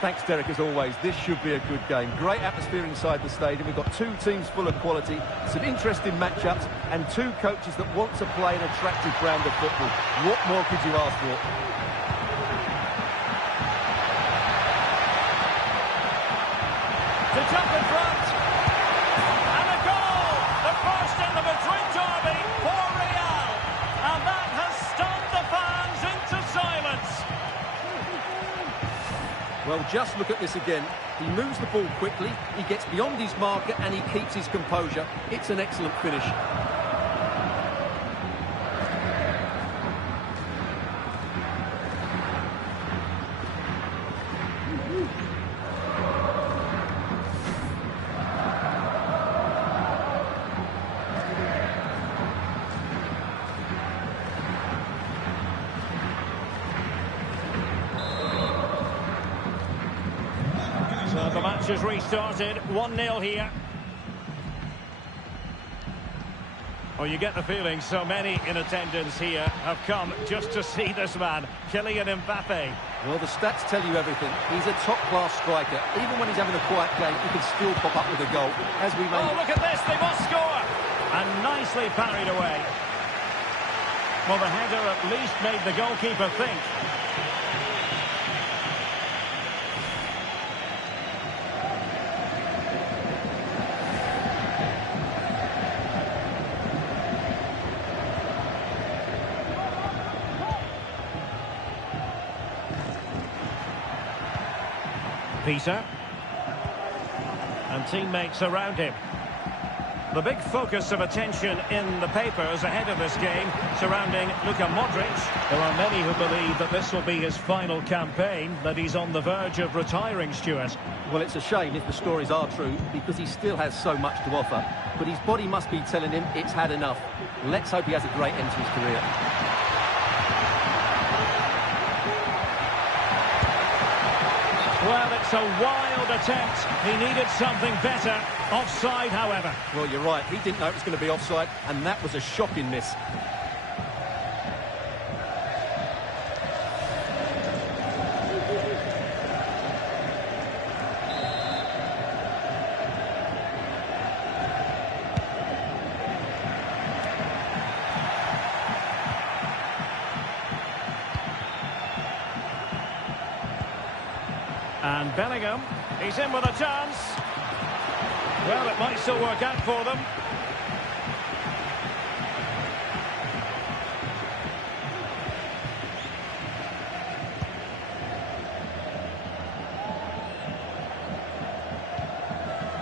Thanks, Derek, as always. This should be a good game. Great atmosphere inside the stadium. We've got two teams full of quality, some interesting matchups, and two coaches that want to play an attractive brand of football. What more could you ask for? To jump in front, and a goal! The first in the Madrid derby for Real, and that has stunned the fans into silence. Well, just look at this again. He moves the ball quickly, he gets beyond his marker, and he keeps his composure. It's an excellent finish. So the match has restarted, 1-0 here. Well, you get the feeling so many in attendance here have come just to see this man, Kylian Mbappe. Well, the stats tell you everything. He's a top-class striker. Even when he's having a quiet game, he can still pop up with a goal. As we Oh, look at this, they must score! And nicely parried away. Well, the header at least made the goalkeeper think. set-piecer. And teammates around him. The big focus of attention in the papers ahead of this game surrounding Luka Modric. There are many who believe that this will be his final campaign, that he's on the verge of retiring, Stuart. Well, it's a shame if the stories are true, because he still has so much to offer. But his body must be telling him it's had enough. Let's hope he has a great end to his career. Well, it's a wild attempt. He needed something better. Offside, however. Well, you're right. He didn't know it was going to be offside, and that was a shocking miss. And Bellingham, he's in with a chance. Well, it might still work out for them.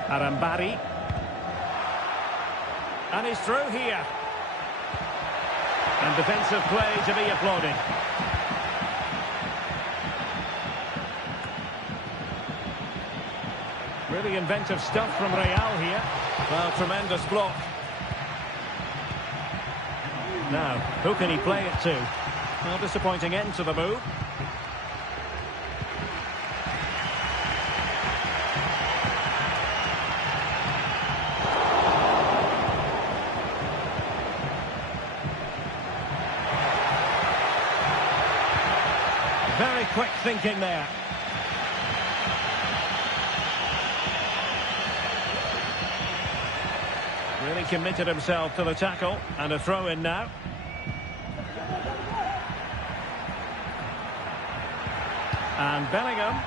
Arambari. And he's through here. And defensive play to be applauded. Really inventive stuff from Real here. Well, tremendous block. Now, who can he play it to? Well, disappointing end to the move. Very quick thinking there. Really committed himself to the tackle, and a throw in now. And Bellingham.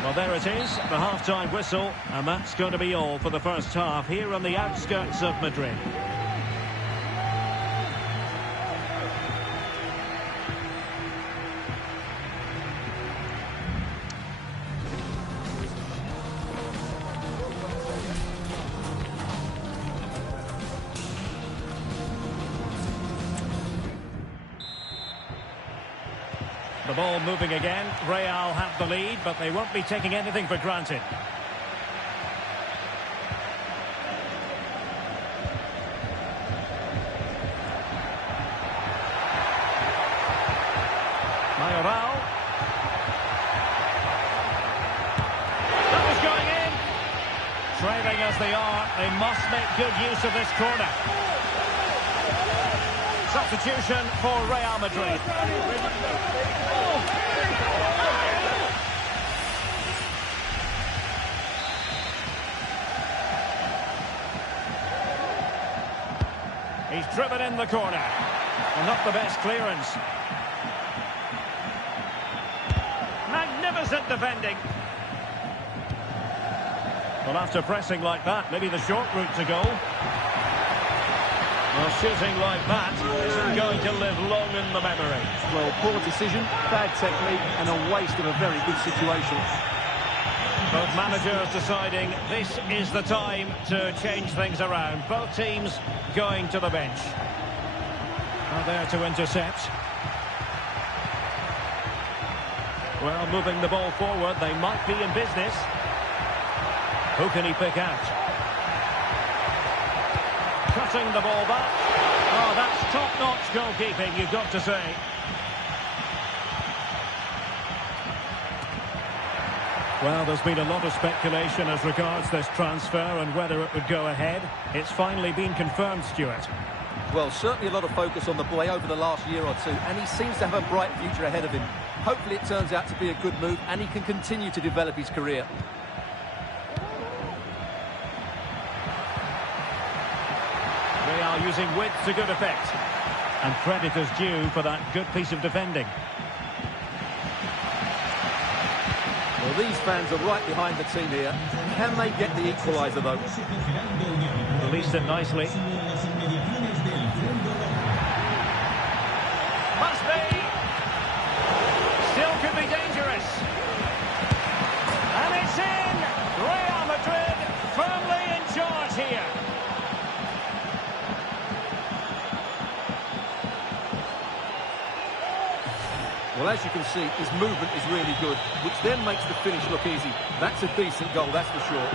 Well, there it is, the half-time whistle, and that's going to be all for the first half here on the outskirts of Madrid. The ball moving again. Real have the lead, but they won't be taking anything for granted. Mayoral. That was going in. Trailing as they are, they must make good use of this corner. Substitution for Real Madrid. He's driven in the corner. And not the best clearance. Magnificent defending. Well, after pressing like that, maybe the short route to goal. Well, shooting like that isn't going to live long in the memory. Well, poor decision, bad technique, and a waste of a very good situation. Both managers deciding this is the time to change things around. Both teams going to the bench. Are there to intercept. Well, moving the ball forward, they might be in business. Who can he pick out? Cutting the ball back. Oh, that's top-notch goalkeeping, you've got to say. Well, there's been a lot of speculation as regards this transfer and whether it would go ahead. It's finally been confirmed, Stuart. Well, certainly a lot of focus on the boy over the last year or two, and he seems to have a bright future ahead of him. Hopefully it turns out to be a good move, and he can continue to develop his career. Real using width to good effect. And credit is due for that good piece of defending. Well, these fans are right behind the team here. Can they get the equaliser, though? Released it nicely. Must be. Still could be dangerous. And it's in. Real Madrid firmly in charge here. Well, as you can see, his movement is really good, which then makes the finish look easy. That's a decent goal, that's for sure.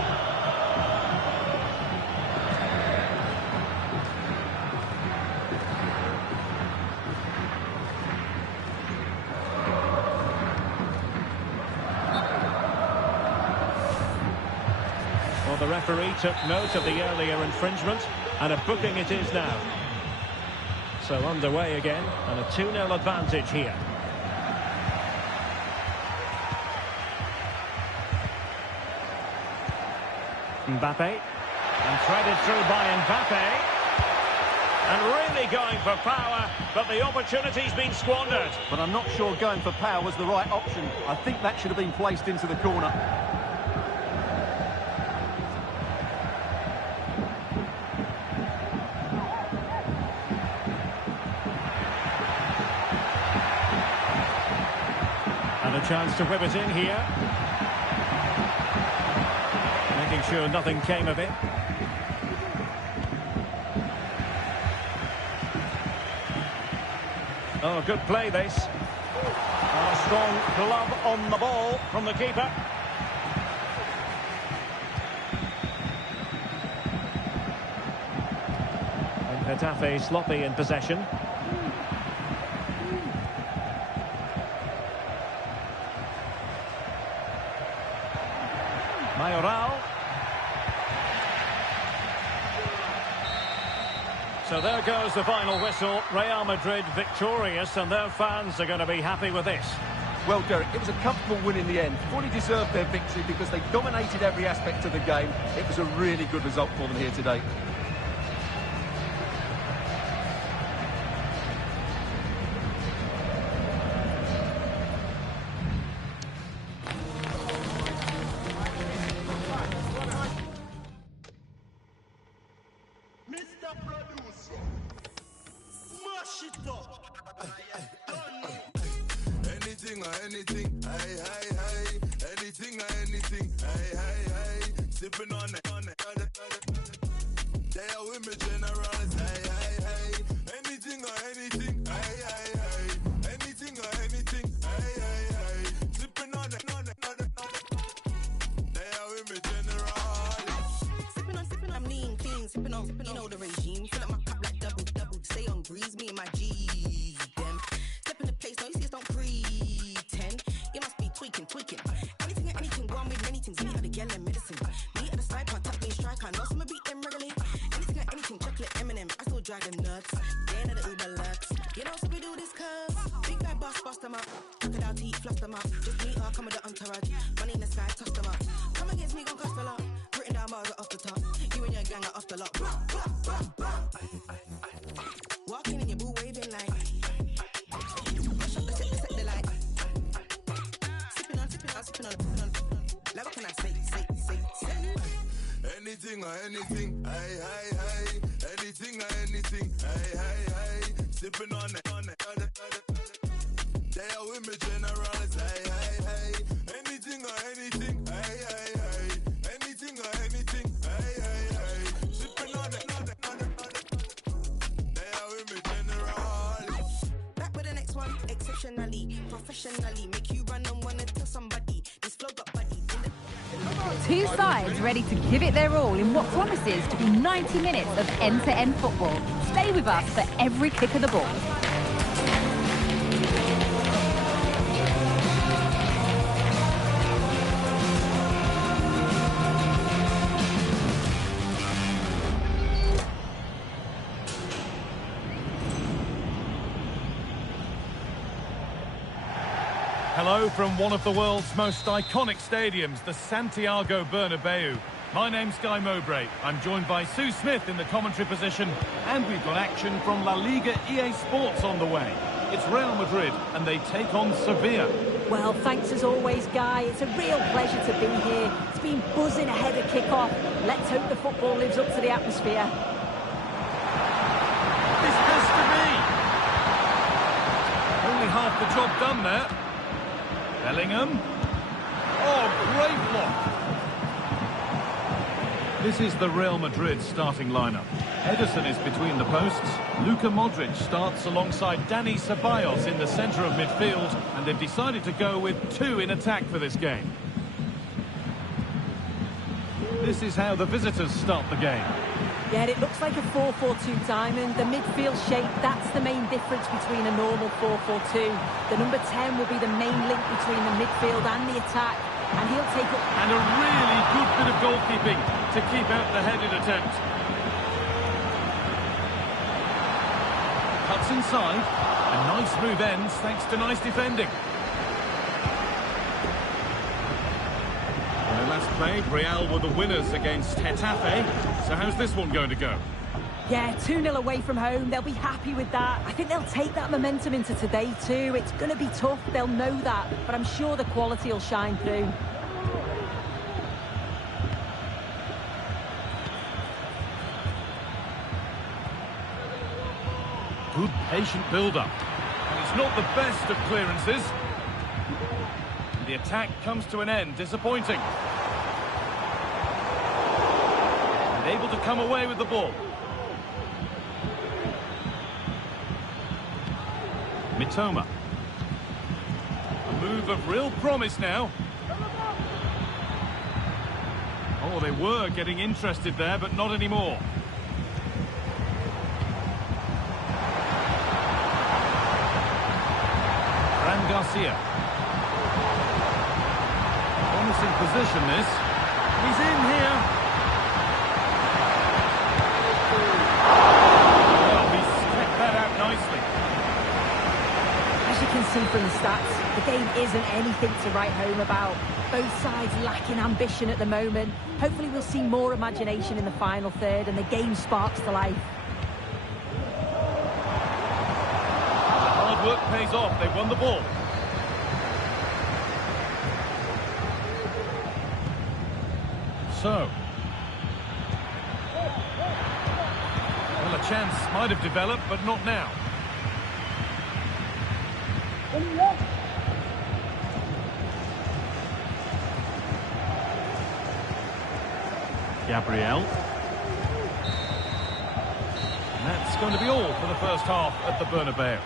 Well, the referee took note of the earlier infringement, and a booking it is now. So underway again, and a 2-0 advantage here. Mbappe, and threaded through by Mbappe, and really going for power, but the opportunity's been squandered. But I'm not sure going for power was the right option. I think that should have been placed into the corner. And a chance to whip it in here. Making sure nothing came of it. Oh, good play this. A strong glove on the ball from the keeper. And Getafe sloppy in possession. Mayoral. So there goes the final whistle. Real Madrid victorious, and their fans are going to be happy with this. Well, Derek, it was a comfortable win in the end. Fully deserved their victory because they dominated every aspect of the game. It was a really good result for them here today. Anything, hey, hey, hey. Anything, hey, hey, hey. Sipping on it. They are with me, generals, hey, hey, hey. Anything, hey, hey, hey. Anything, hey, hey, hey. Sipping on it. They are with me, generals. Sipping on, I'm lean, clean, sipping on, you know the regime. Fill up my cup like double. Stay on breeze, me and my G's, them. Step in the place, no, you see us don't pretend. You must be tweaking. Anything, one with many things. Me had a girl and medicine. Me at the side, part top, being striker. Know some beat them regularly. Anything, chocolate, M&M. I still drag them nuts. They ain't the Uber Lux. You know, so we do this cuz. Big bad boss, bust them up. Crocodile teeth, fluff them up. Just meet her, come with the entourage. Money in the sky, toss them up. Come against me, gon' cost a lot. Written down bars are off the top. You and your gang are off the lot. Walking in your boo waving like. Set the light. Sipping on. Like what can I say? Anything, hey, hey, hey. Anything, hey, hey, hey. Sipping on it. They are with me, generals, hey, hey, hey. Anything, hey, hey, hey. Anything, hey, hey, hey. Sipping on it. They are with me, generals. Back with the next one, exceptionally, professionally, make you run and wanna tell somebody. This flow got body. Two sides ready to give it their all in what promises to be 90 minutes of end-to-end football. Stay with us for every kick of the ball. Hello from one of the world's most iconic stadiums, the Santiago Bernabeu. My name's Guy Mowbray. I'm joined by Sue Smith in the commentary position, and we've got action from La Liga EA Sports on the way. It's Real Madrid, and they take on Sevilla. Well, thanks as always, Guy. It's a real pleasure to be here. It's been buzzing ahead of kick-off. Let's hope the football lives up to the atmosphere. half the job done there. Bellingham. Oh, great block. This is the Real Madrid starting lineup. Ederson is between the posts. Luka Modric starts alongside Dani Ceballos in the centre of midfield, and they've decided to go with two in attack for this game. This is how the visitors start the game. Yeah, it looks like a 4-4-2 diamond. The midfield shape, that's the main difference between a normal 4-4-2. The number 10 will be the main link between the midfield and the attack. And he'll take up... And a really good bit of goalkeeping to keep out the headed attempt. Cuts inside. A nice move ends thanks to nice defending. When they last played, Real were the winners against Getafe. So how's this one going to go? Yeah, 2-0 away from home. They'll be happy with that. I think they'll take that momentum into today too. It's going to be tough. They'll know that. But I'm sure the quality will shine through. Good patient build-up. And it's not the best of clearances. The attack comes to an end. Disappointing. And able to come away with the ball. Mitoma. A move of real promise now. Oh, they were getting interested there, but not anymore. Fran Garcia. Promising position, this. He's in here. Well, he's kept that out nicely. As you can see from the stats, the game isn't anything to write home about. Both sides lacking ambition at the moment. Hopefully we'll see more imagination in the final third and the game sparks to life. The hard work pays off. They've won the ball. So. Well, a chance might have developed, but not now. Gabriel. And that's going to be all for the first half at the Bernabeu.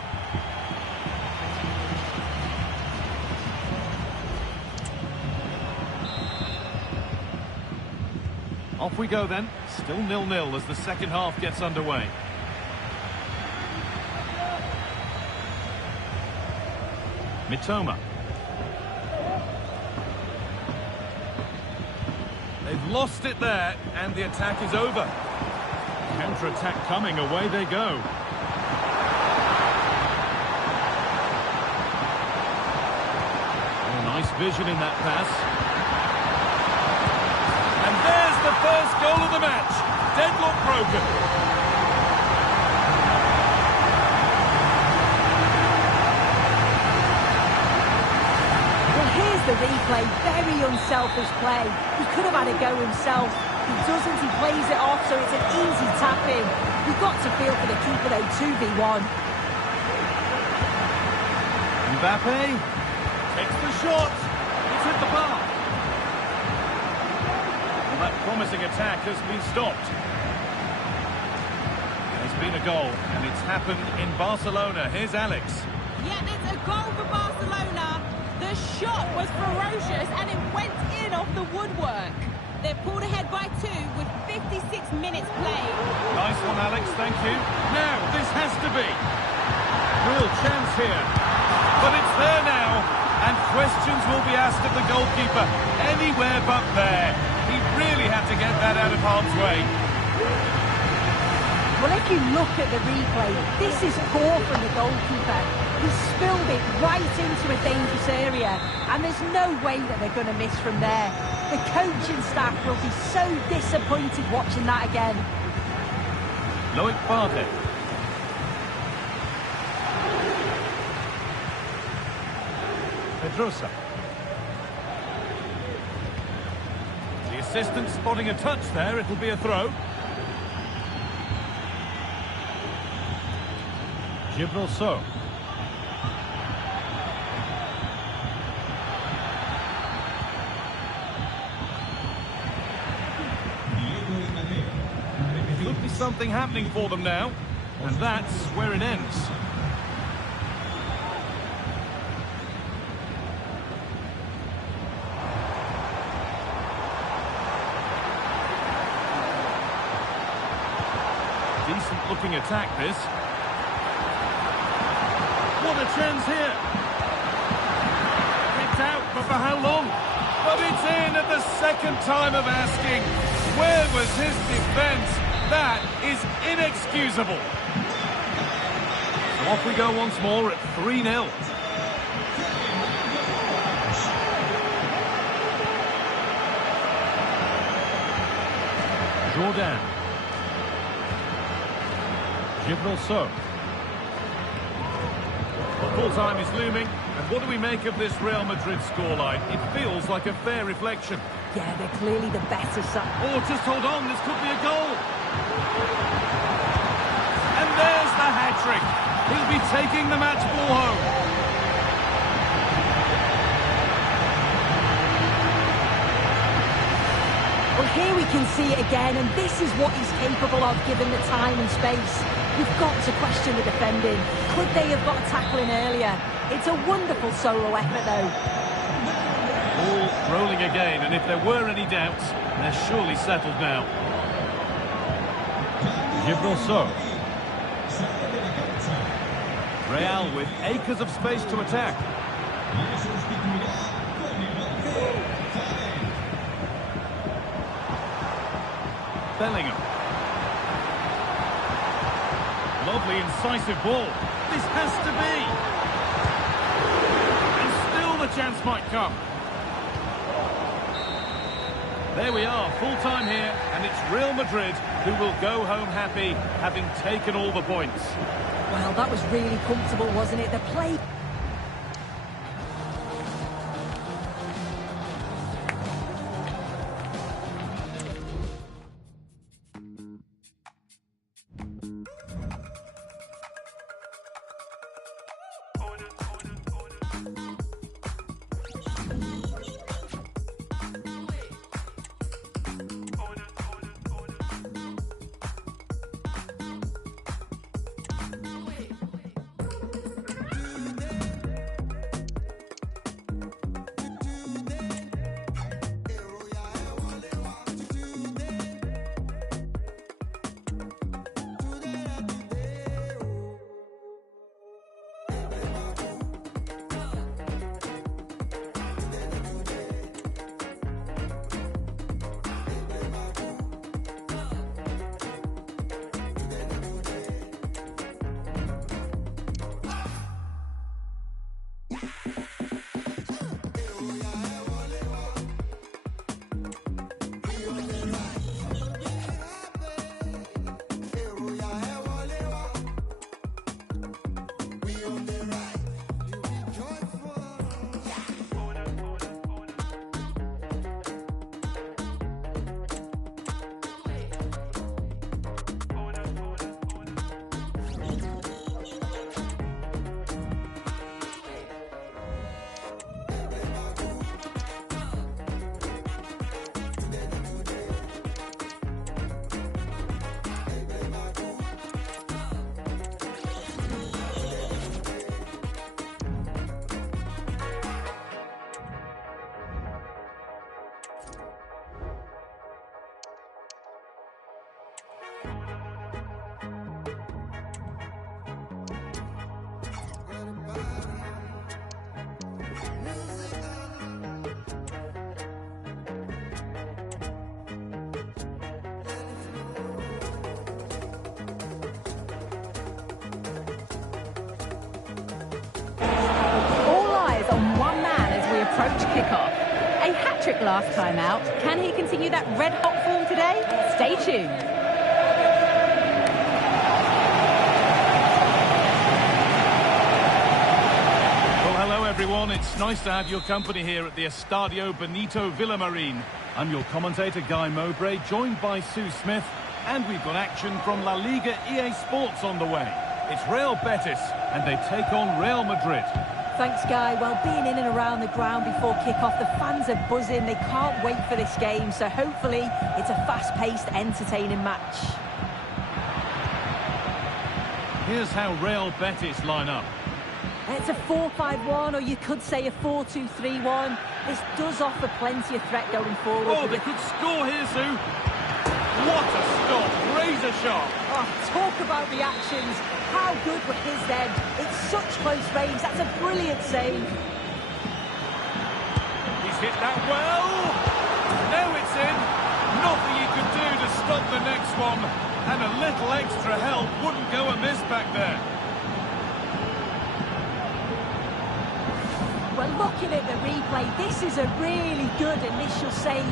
Off we go then. Still 0-0 as the second half gets underway. Mitoma. They've lost it there, and the attack is over. Counter-attack coming, away they go. Oh, nice vision in that pass. And there's the first goal of the match. Deadlock broken. Here's the replay, very unselfish play. He could have had a go himself. He doesn't, he plays it off, so it's an easy tap-in. You've got to feel for the keeper though, 2v1. Mbappe takes the shot. It's hit the bar. Well, that promising attack has been stopped. There's been a goal, and it's happened in Barcelona. Here's Alex. Yeah, it's a goal for Barcelona. The shot was ferocious and it went in off the woodwork. They're pulled ahead by 2 with 56 minutes played. Nice one, Alex, thank you. Now, this has to be. Real chance here. But it's there now. And questions will be asked of the goalkeeper. Anywhere but there. He really had to get that out of harm's way. Well, if you look at the replay, this is poor from the goalkeeper. He spilled it right into a dangerous area, and there's no way that they're going to miss from there. The coaching staff will be so disappointed watching that again. Loic Bardet. Pedrosa. The assistant spotting a touch there, it'll be a throw. Gibraltar. something happening for them now. And that's where it ends. Decent looking attack, this. What a chance here. Kicked out, but for how long? But it's in at the second time of asking. Where was his defence? That is inexcusable. So off we go once more at 3-0. Jordan. Gibraltar. Well, full time is looming, and what do we make of this Real Madrid scoreline? It feels like a fair reflection. Yeah, they're clearly the better side. Oh, just hold on, this could be a goal. And there's the hat-trick. He'll be taking the match ball home. Well, here we can see it again, and this is what he's capable of given the time and space. You've got to question the defending. Could they have got a tackle in earlier? It's a wonderful solo effort, though. Ball rolling again, and if there were any doubts, they're surely settled now. Gibraltar. Real with acres of space to attack. Bellingham. Lovely incisive ball. This has to be. And still the chance might come. There we are, full time here, and it's Real Madrid who will go home happy, having taken all the points. Well, that was really comfortable, wasn't it? The play... approach kickoff. A hat-trick last time out. Can he continue that red-hot form today? Stay tuned. Well, hello everyone. It's nice to have your company here at the Estadio Benito Villamarín. I'm your commentator, Guy Mowbray, joined by Sue Smith, and we've got action from La Liga EA Sports on the way. It's Real Betis, and they take on Real Madrid. Thanks, Guy. Well, being in and around the ground before kick-off, the fans are buzzing. They can't wait for this game, so hopefully it's a fast-paced, entertaining match. Here's how Real Betis line up. It's a 4-5-1, or you could say a 4-2-3-1. This does offer plenty of threat going forward. Oh, they could score here, Sue. What a stop, razor sharp. Oh, talk about reactions. How good were his then? It's such close range. That's a brilliant save. He's hit that well. Now it's in. Nothing he could do to stop the next one. And a little extra help wouldn't go amiss back there. Well, looking at the replay, this is a really good initial save.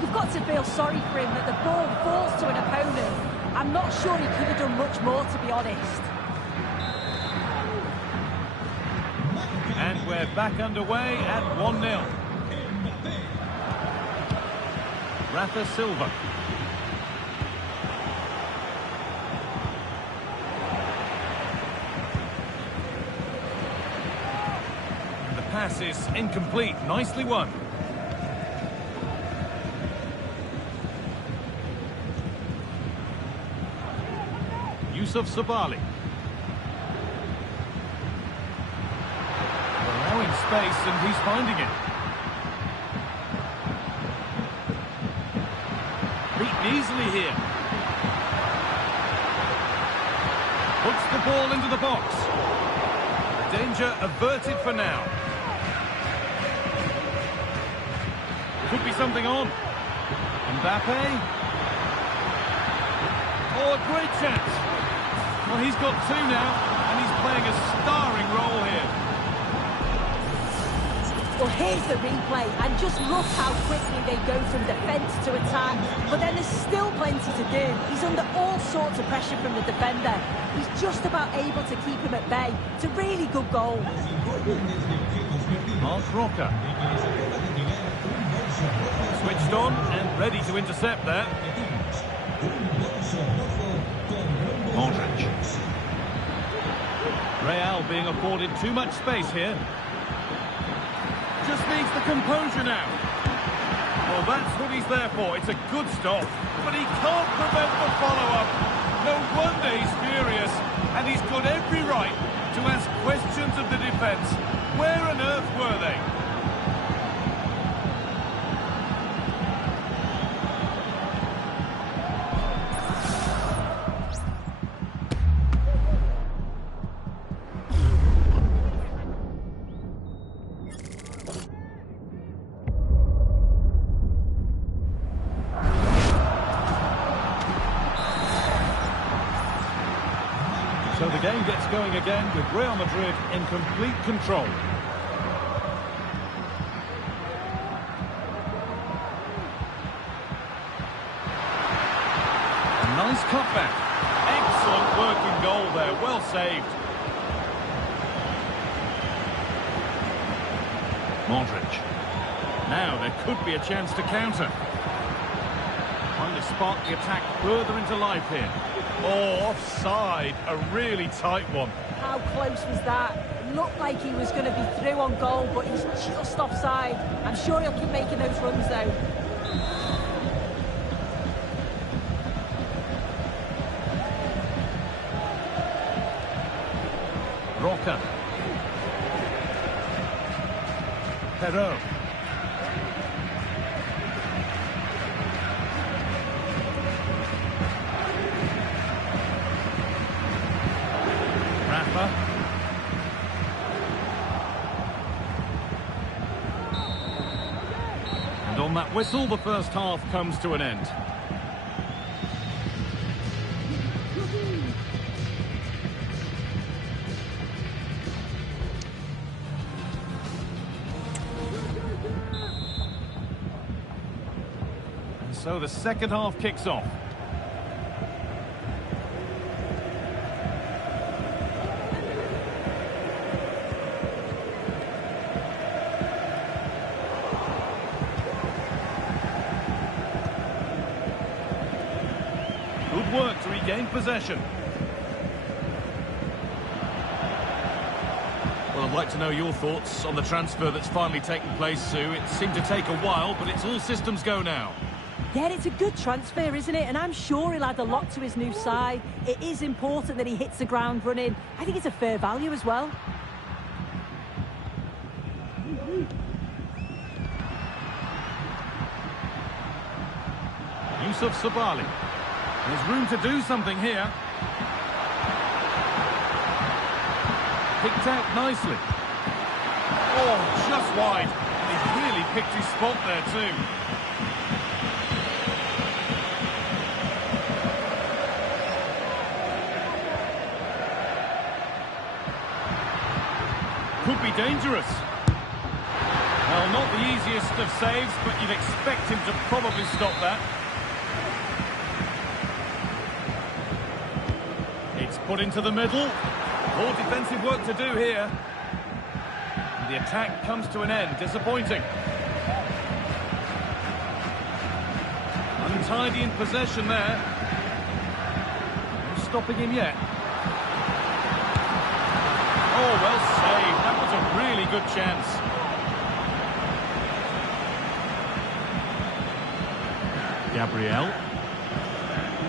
You've got to feel sorry for him that the ball falls to an opponent. I'm not sure he could have done much more, to be honest. And we're back underway at 1-0. Rafa Silva. The pass is incomplete. Nicely won. Yusuf Sabali. Allowing space, and he's finding it. Beaten easily here. Puts the ball into the box. Danger averted for now. Could be something on. Mbappe. Oh, a great chance. Well, he's got two now, and he's playing a starring role here. Well, here's the replay, and just look how quickly they go from defence to attack. But then there's still plenty to do. He's under all sorts of pressure from the defender. He's just about able to keep him at bay. It's a really good goal. Mark Roca. Switched on and ready to intercept there. Modric. Real being afforded too much space here. Just needs the composure now. Well, that's what he's there for. It's a good stop. But he can't prevent the follow-up. No wonder he's furious. And he's got every right to ask questions of the defence. Where on earth were they? So the game gets going again with Real Madrid in complete control. A nice cutback. Excellent working goal there. Well saved. Modric. Now there could be a chance to counter. Trying to spark the attack further into life here. Oh, offside. A really tight one. How close was that? It looked like he was going to be through on goal, but he's just offside. I'm sure he'll keep making those runs, though. Roca. Perot. Rafa. And on that whistle, the first half comes to an end. And so the second half kicks off. Good work to regain possession. Well, I'd like to know your thoughts on the transfer that's finally taken place, Sue. It seemed to take a while, but it's all systems go now. Yeah, it's a good transfer, isn't it? And I'm sure he'll add a lot to his new side. It is important that he hits the ground running. I think it's a fair value as well. Yusuf Sabali. There's room to do something here. Picked out nicely. Oh, just wide. And he's really picked his spot there too. Could be dangerous. Well, not the easiest of saves, but you'd expect him to probably stop that. It's put into the middle. More defensive work to do here. And the attack comes to an end. Disappointing. Untidy in possession there. No stopping him yet. Oh, well saved. That was a really good chance. Gabriel.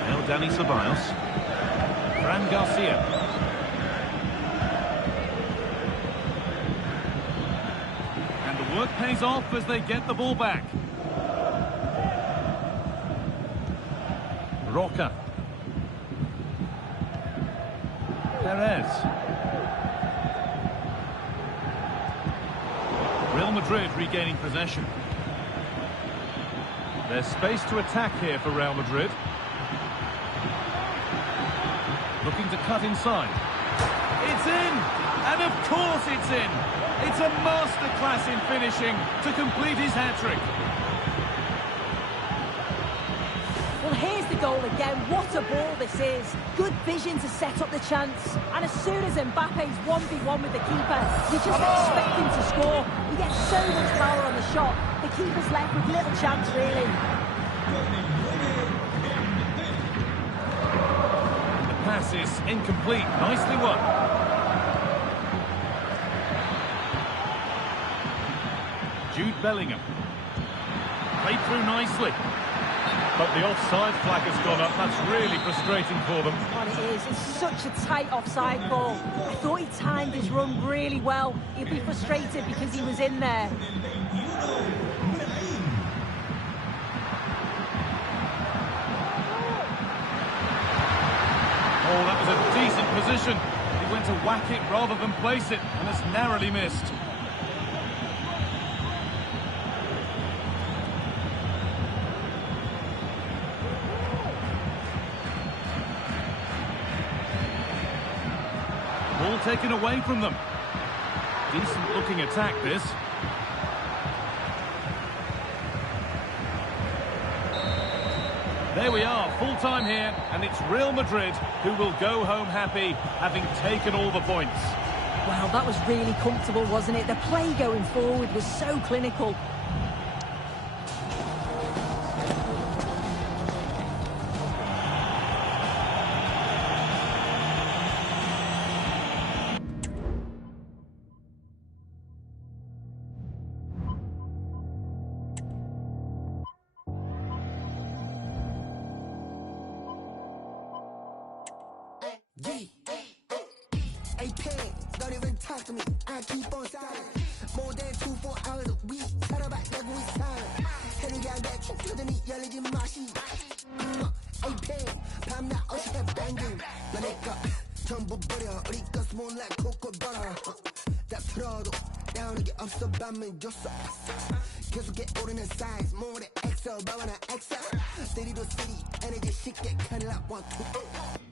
Now Dani Ceballos. Fran Garcia. And the work pays off as they get the ball back. Roca. Perez. Real Madrid regaining possession. There's space to attack here for Real Madrid. Looking to cut inside. It's in! And of course it's in! It's a masterclass in finishing to complete his hat-trick. Well, here's the goal again. What a ball this is. Good vision to set up the chance. And as soon as Mbappe's 1v1 with the keeper, you just expect him to score. He gets so much power on the shot. The keeper's left with little chance, really. The pass is incomplete. Nicely won. Jude Bellingham. Played through nicely. But the offside flag has gone up. That's really frustrating for them. And it is. It's such a tight offside ball. I thought he timed his run really well. He'd be frustrated because he was in there. Oh, that was a decent position. He went to whack it rather than place it, and has narrowly missed. Ball taken away from them. Decent looking attack, this. There we are, full time here, and it's Real Madrid who will go home happy, having taken all the points. Wow, that was really comfortable, wasn't it? The play going forward was so clinical. Don't even talk to me, I keep on silent. More than 2-4 hours a week. Tell about that we silent. Heading down that kick to the knee, yelling in my sheet. AP, 밤낮 어시대 banging. 너네가 전부 버려. 우리가 small like cocoa butter. 다 틀어도 나오는 게 없어 밤은 줬어. 계속해 오르는 size, more than XL, 바와나 XL. City to city, energy 쉽게 큰일 나 1, 2.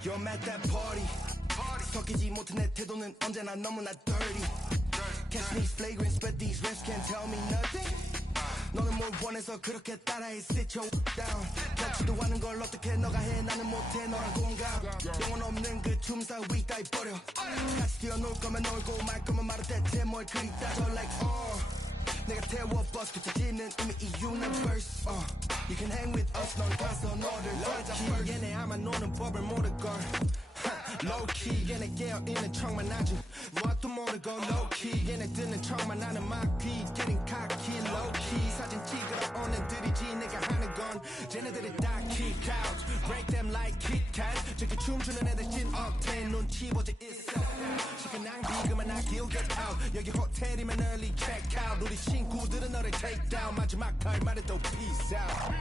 You're at that party. 섞이지 못한 내 태도는 언제나 너무나 dirty. Catch these flagrants, but these refs can't tell me nothing. 너는 뭘 원해서 그렇게 따라해 sit your down. 같지도 않은 걸 어떻게 너가 해 나는 못해 너랑 공감. 영혼 없는 그 춤사 위 따위 버려. 같이 뛰어놀 거면 놀고 말 거면 말할 대체 뭘 그리 따져 like 내가 태워 버스 그쳐지는 이미 이 universe You can hang with us 넌 가서 너를 찾아 first 얘네 아마 노는 법을 모를걸 low-key 얘네 깨어있는 척만 하지 뭣도 모르고 low-key 얘네들은 척만 하는 막귀 getting cocky low-key 사진 찍으러 온 애들이지 내가 하는 건 쟤네들이 다 kick out break them like Kit Kat 저기 춤추는 애들 찐 octane 눈치 보지 있어 시간 낭비 그만하길 get out 여기 호텔이면 early check out 우리 친구들은 너를 take down 마지막 할 말에도 peace out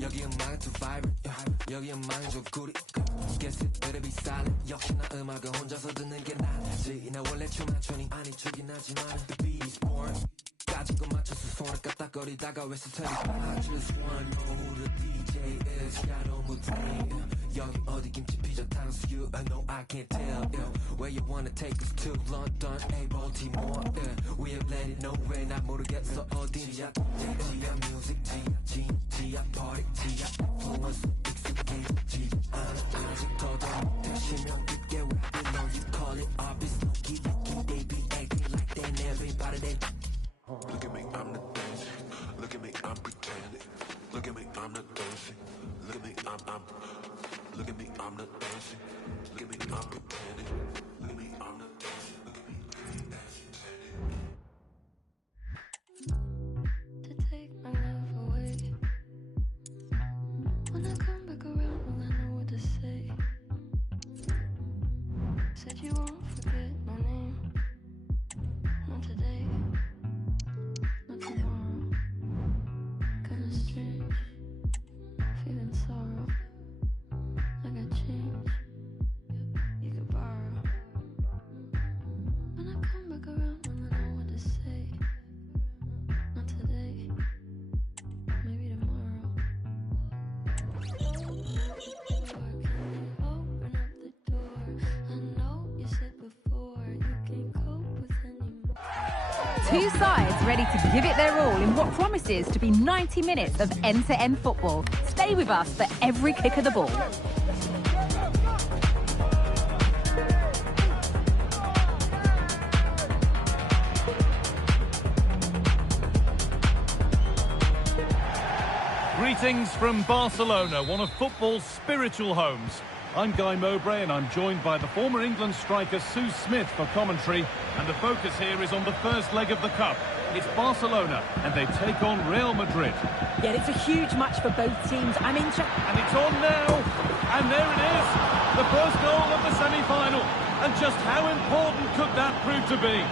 여기 음악은 too vibrant 여기 음악은 좀 구리 Guess it better be silent 역시나 음악을 혼자서 듣는 게 낫지 나 원래 춤 안 추니 아니 추긴 하지만 The beat is boring 까진 거 맞춰서 손을 까딱거리다가 왜 스타일이 I just wanna know who the DJ is 야 너무 tame 여기 어디 김치 피자 탕수 you I know I can't tell Where you wanna take us to London, A, Baltimore We have let it know 왜 나 모르겠어 어딘지야 지야 music 지야 party 지야 influence 익숙해지지 않아 아직 더더 못하시면 깊게 where I belong You call it obvious looky they be acting like they never everybody they Look at me, I'm the dancing Look at me, I'm pretending Look at me, I'm the dancing Look at me, I'm Look at me, I'm the dancing Look at me, I'm pretending Look at me, I'm the dancing Look at me, I'm dancing To take my love away When I come back around, will I know what to say? Said you won't forget my name Not today Not tomorrow Kinda strange Feeling sorrow I got change You could borrow When I come back around, will I know what to say? Not today Maybe tomorrow Open up the door I know you said before You can't cope with anymore Two sides ready to give it their all in what promises to be 90 minutes of end-to-end football. Stay with us for every kick of the ball. Greetings from Barcelona, one of football's spiritual homes. I'm Guy Mowbray and I'm joined by the former England striker Sue Smith for commentary. And the focus here is on the first leg of the Cup. It's Barcelona and they take on Real Madrid. Yeah, it's a huge match for both teams. And it's on now. And there it is. The first goal of the semi-final. And just how important could that prove to be?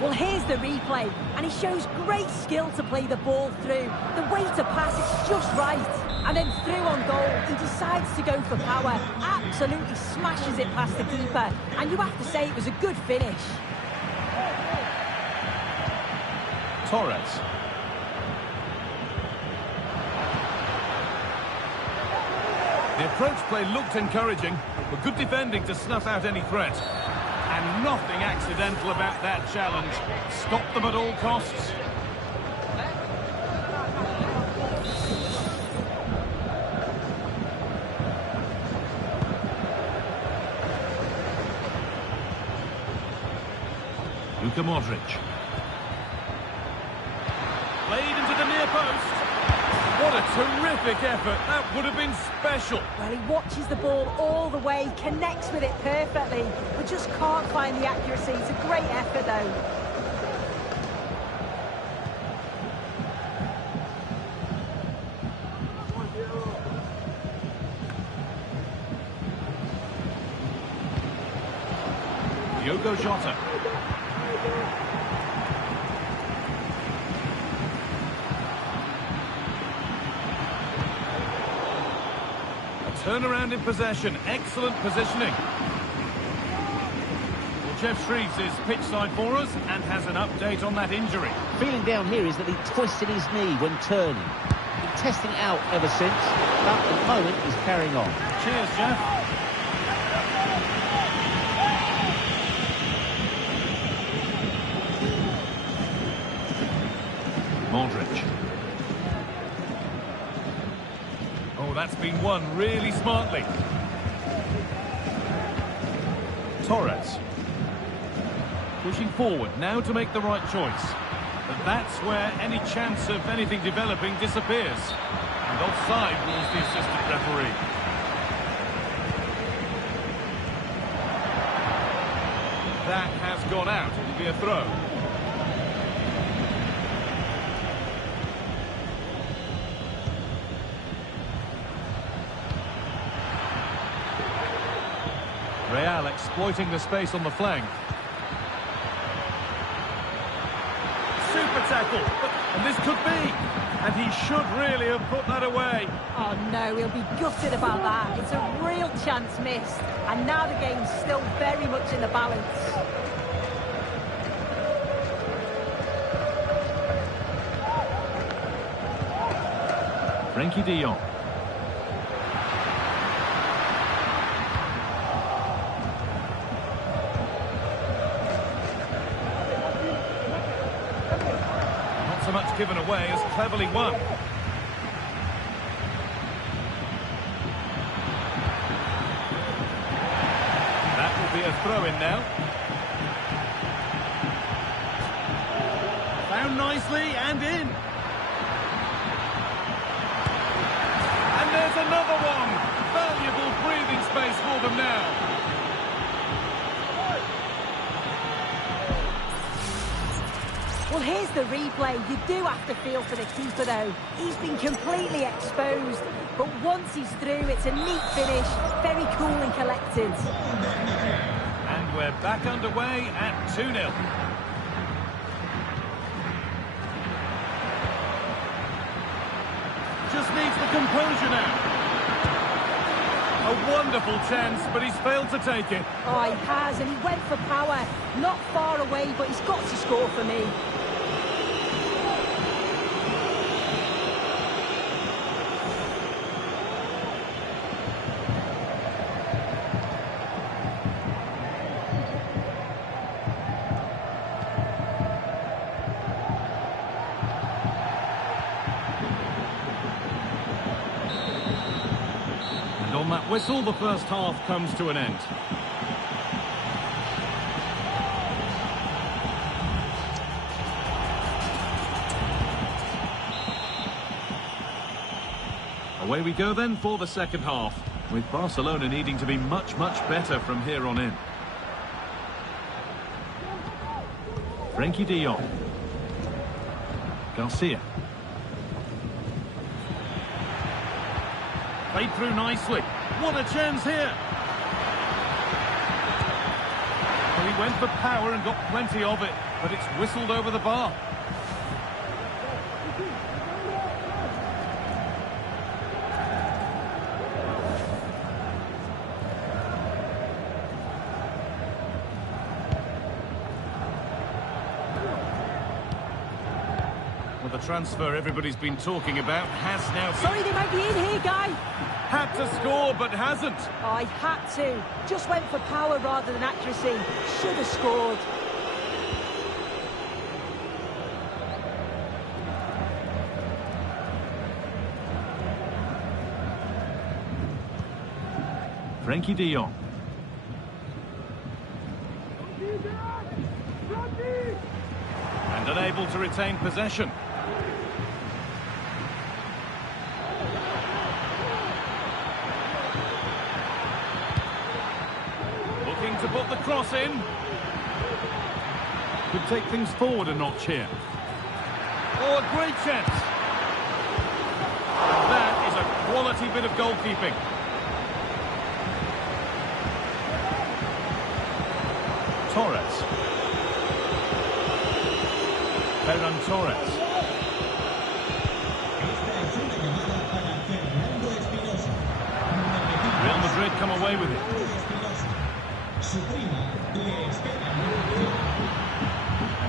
Well, here's the replay, and he shows great skill to play the ball through. The way to pass, it's just right. And then through on goal, he decides to go for power. Absolutely smashes it past the keeper. And you have to say it was a good finish. Torres. The approach play looked encouraging, but good defending to snuff out any threat. And nothing accidental about that challenge. Stop them at all costs. Luka Modric. Played into the near post. What a terrific effort. That would have been special. Well, he watches the ball all the way, connects with it perfectly, but just can't find the accuracy. It's a great effort, though. Diogo Jota. Turnaround in possession, excellent positioning. Well, Jeff Shreves is pitchside for us and has an update on that injury. Feeling down here is that he twisted his knee when turning. Been testing it out ever since, but at the moment he's carrying on. Cheers, Jeff. Modric. Oh, that's been won really smartly. Torres. Pushing forward now to make the right choice. But that's where any chance of anything developing disappears. And offside rules the assistant referee. That has gone out. It'll be a throw. Real exploiting the space on the flank. Super tackle, and this could be. And he should really have put that away. Oh no, he'll be gutted about that. It's a real chance missed. And now the game's still very much in the balance. Frenkie de Jong. Not so much given away as cleverly won. That will be a throw-in now. Found nicely and in. And there's another one. Valuable breathing space for them now. Well, here's the replay. You do have to feel for the keeper, though. He's been completely exposed. But once he's through, it's a neat finish. Very cool and collected. And we're back underway at 2-0. Just needs the composure now. A wonderful chance, but he's failed to take it. Oh, he has, and he went for power. Not far away, but he's got to score for me. And on that whistle, the first half comes to an end. Away we go then for the second half, with Barcelona needing to be much, much better from here on in. Frenkie de Jong. Garcia. Played through nicely. What a chance here. Well, he went for power and got plenty of it, but it's whistled over the bar. Well, the transfer everybody's been talking about has now... Sorry, they might be in here, Guy. Had to score, but hasn't. Oh, he had to. Just went for power rather than accuracy. Should have scored. Frenkie de Jong. And unable to retain possession. Looking to put the cross in. Could take things forward a notch here. Oh, a great chance. And that is a quality bit of goalkeeping. Torres. Ferran Torres. Real Madrid come away with it.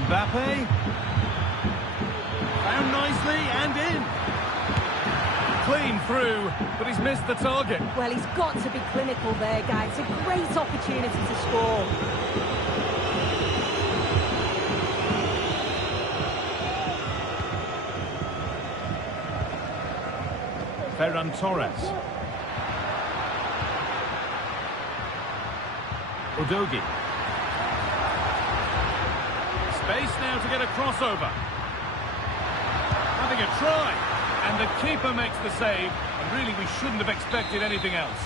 Mbappe. Found nicely and in. Clean through, but he's missed the target. Well, he's got to be clinical there, guys. It's a great opportunity to score. Ferran Torres. Udogi. Space now to get a crossover. Having a try. And the keeper makes the save. And really, we shouldn't have expected anything else.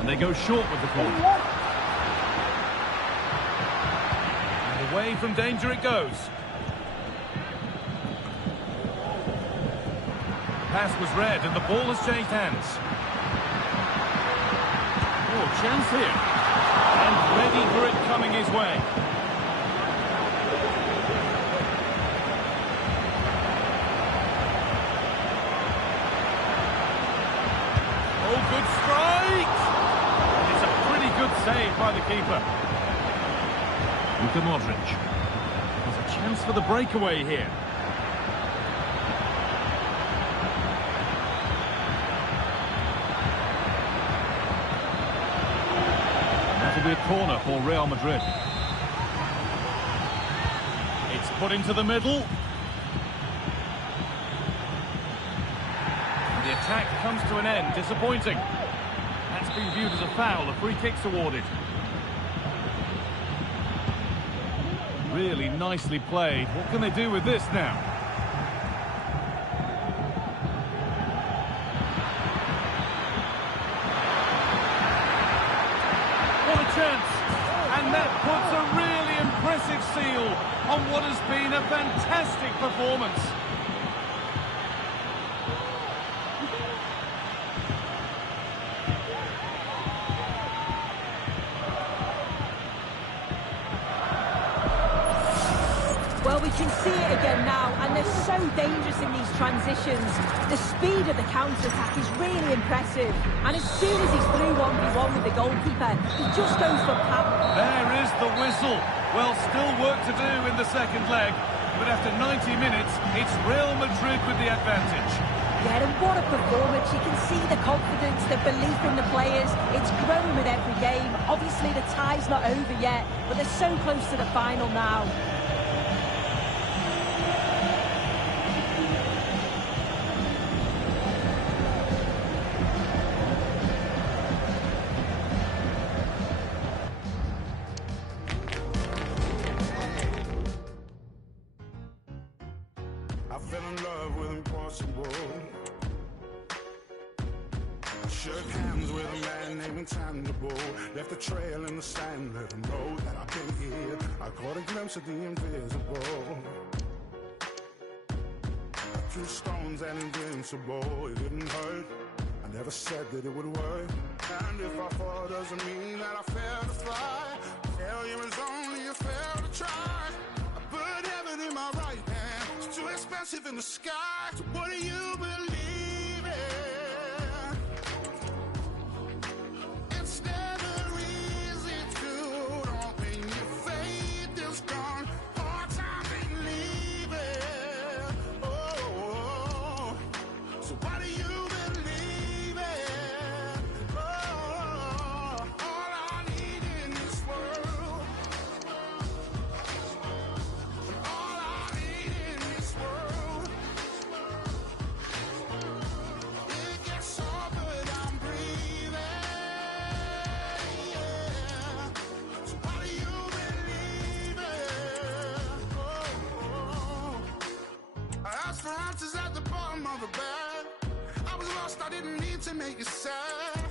And they go short with the corner. And away from danger it goes. Pass was read and the ball has changed hands. Oh, chance here. And ready for it coming his way. Oh, good strike! And it's a pretty good save by the keeper. Luka Modric. There's a chance for the breakaway here. Be a corner for Real Madrid. It's put into the middle. And the attack comes to an end. Disappointing. That's been viewed as a foul. A free kick's awarded. Really nicely played. What can they do with this now? Chance, and that puts a really impressive seal on what has been a fantastic performance. Well, we can see it again now, and they're so dangerous in these transitions. The speed of the counter-attack is really impressive. And as soon as he's through 1v1 with the goalkeeper, he just goes for power. There is the whistle. Well, still work to do in the second leg. But after 90 minutes, it's Real Madrid with the advantage. Yeah, and what a performance. You can see the confidence, the belief in the players. It's growing with every game. Obviously, the tie's not over yet, but they're so close to the final now. I fell in love with impossible. Shook hands with a man named Intangible. Left a trail in the sand, let him know that I've been here. I caught a glimpse of the invisible. I threw stones and invincible. It didn't hurt. I never said that it would work. And if I fall, doesn't mean that I failed to fly. Failure is only a fail to try. I put heaven in my right hand. It's too expensive in the sky. So what do you believe in? It's never easy to don't when your faith is gone. Hard time believing. Oh, so what do you believe in? Oh, all I need in this world. All I need in this world. It gets so good I'm breathing. Yeah. So what do you believe in? Oh. I asked for answers at the bottom of the bed. I was lost, I didn't need to make it sad.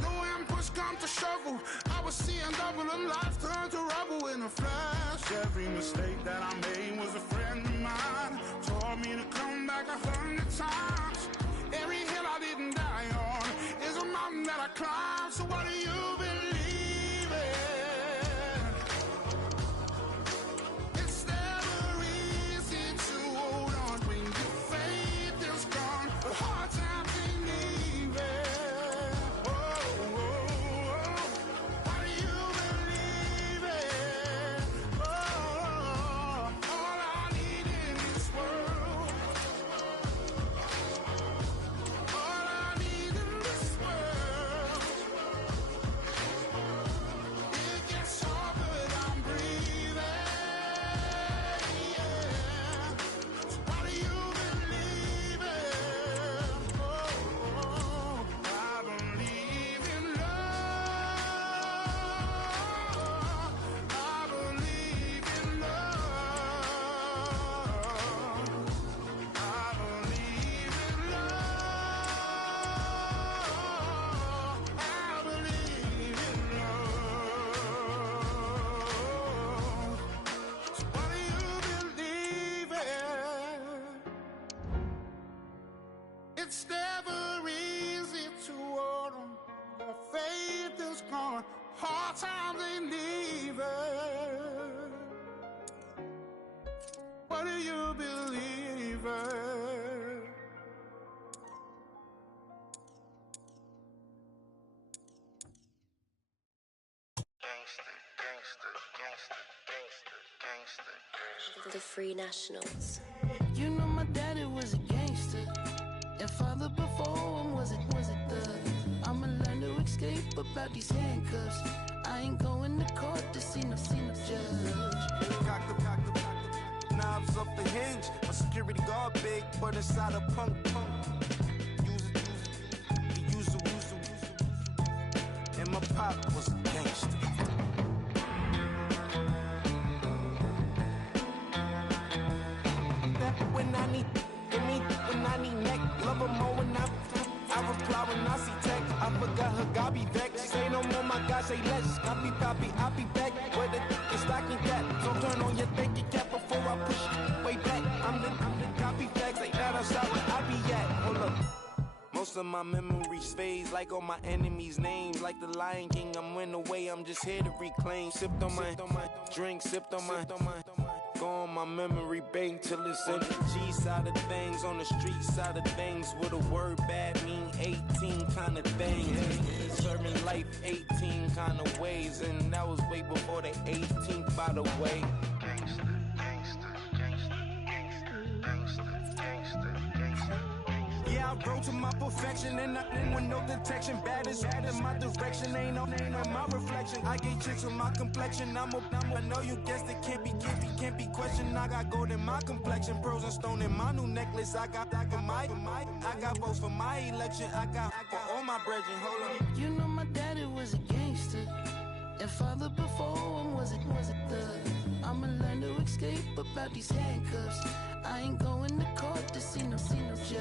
No way I'm push come to shovel. I was seeing double and life turned to rubble in a flash. Every mistake that I made was a friend of mine. Told me to come back 100 times. Every hill I didn't die on is a mountain that I climbed. So what do you believe in? It's never easy to hold on when your faith is gone. But hard time believing. Oh, oh, oh. What do you believe in? Oh, all I need in this world. All I need in this world. Or do you believe her? The Free Nationals. You know my daddy was a gangster, and father before him was a thug. I'ma learn to escape about these handcuffs. I ain't going to court to see no judge. Cock the knobs off the hinge. My security guard big, but inside a punk. Use it. And my pop was a gangster. When I need neck, love her more when I reply when I see text. I forgot her, God be vexed. Say no more, my God, say less. Copy, I'll be back. Where the stocking cap. So turn on your thinking cap before I push it way back. I'm the copy facts, like that outside where I be at. Hold up. Most of my memories fades like all my enemies' names. Like the Lion King, I'm in the way, I'm just here to reclaim. Sipped on my drink, sipped on my go on my memory bank till it's in the G side of things. On the street side of things, with a word bad mean 18 kind of things. Serving life 18 kind of ways, and that was way before the 18th, by the way. Yeah, I rode to my perfection and nothing with no detection. Bad is in my direction, ain't no name in my reflection. I get chicks with my complexion. I know you guessed it, can't be questioned. I got gold in my complexion, pearls and stone in my new necklace. I got votes for my election. I got for all my brethren. Hold on. You know my daddy was a gangster, and father before him was a thug. I'ma learn to escape about these handcuffs. I ain't going to court to see no judge.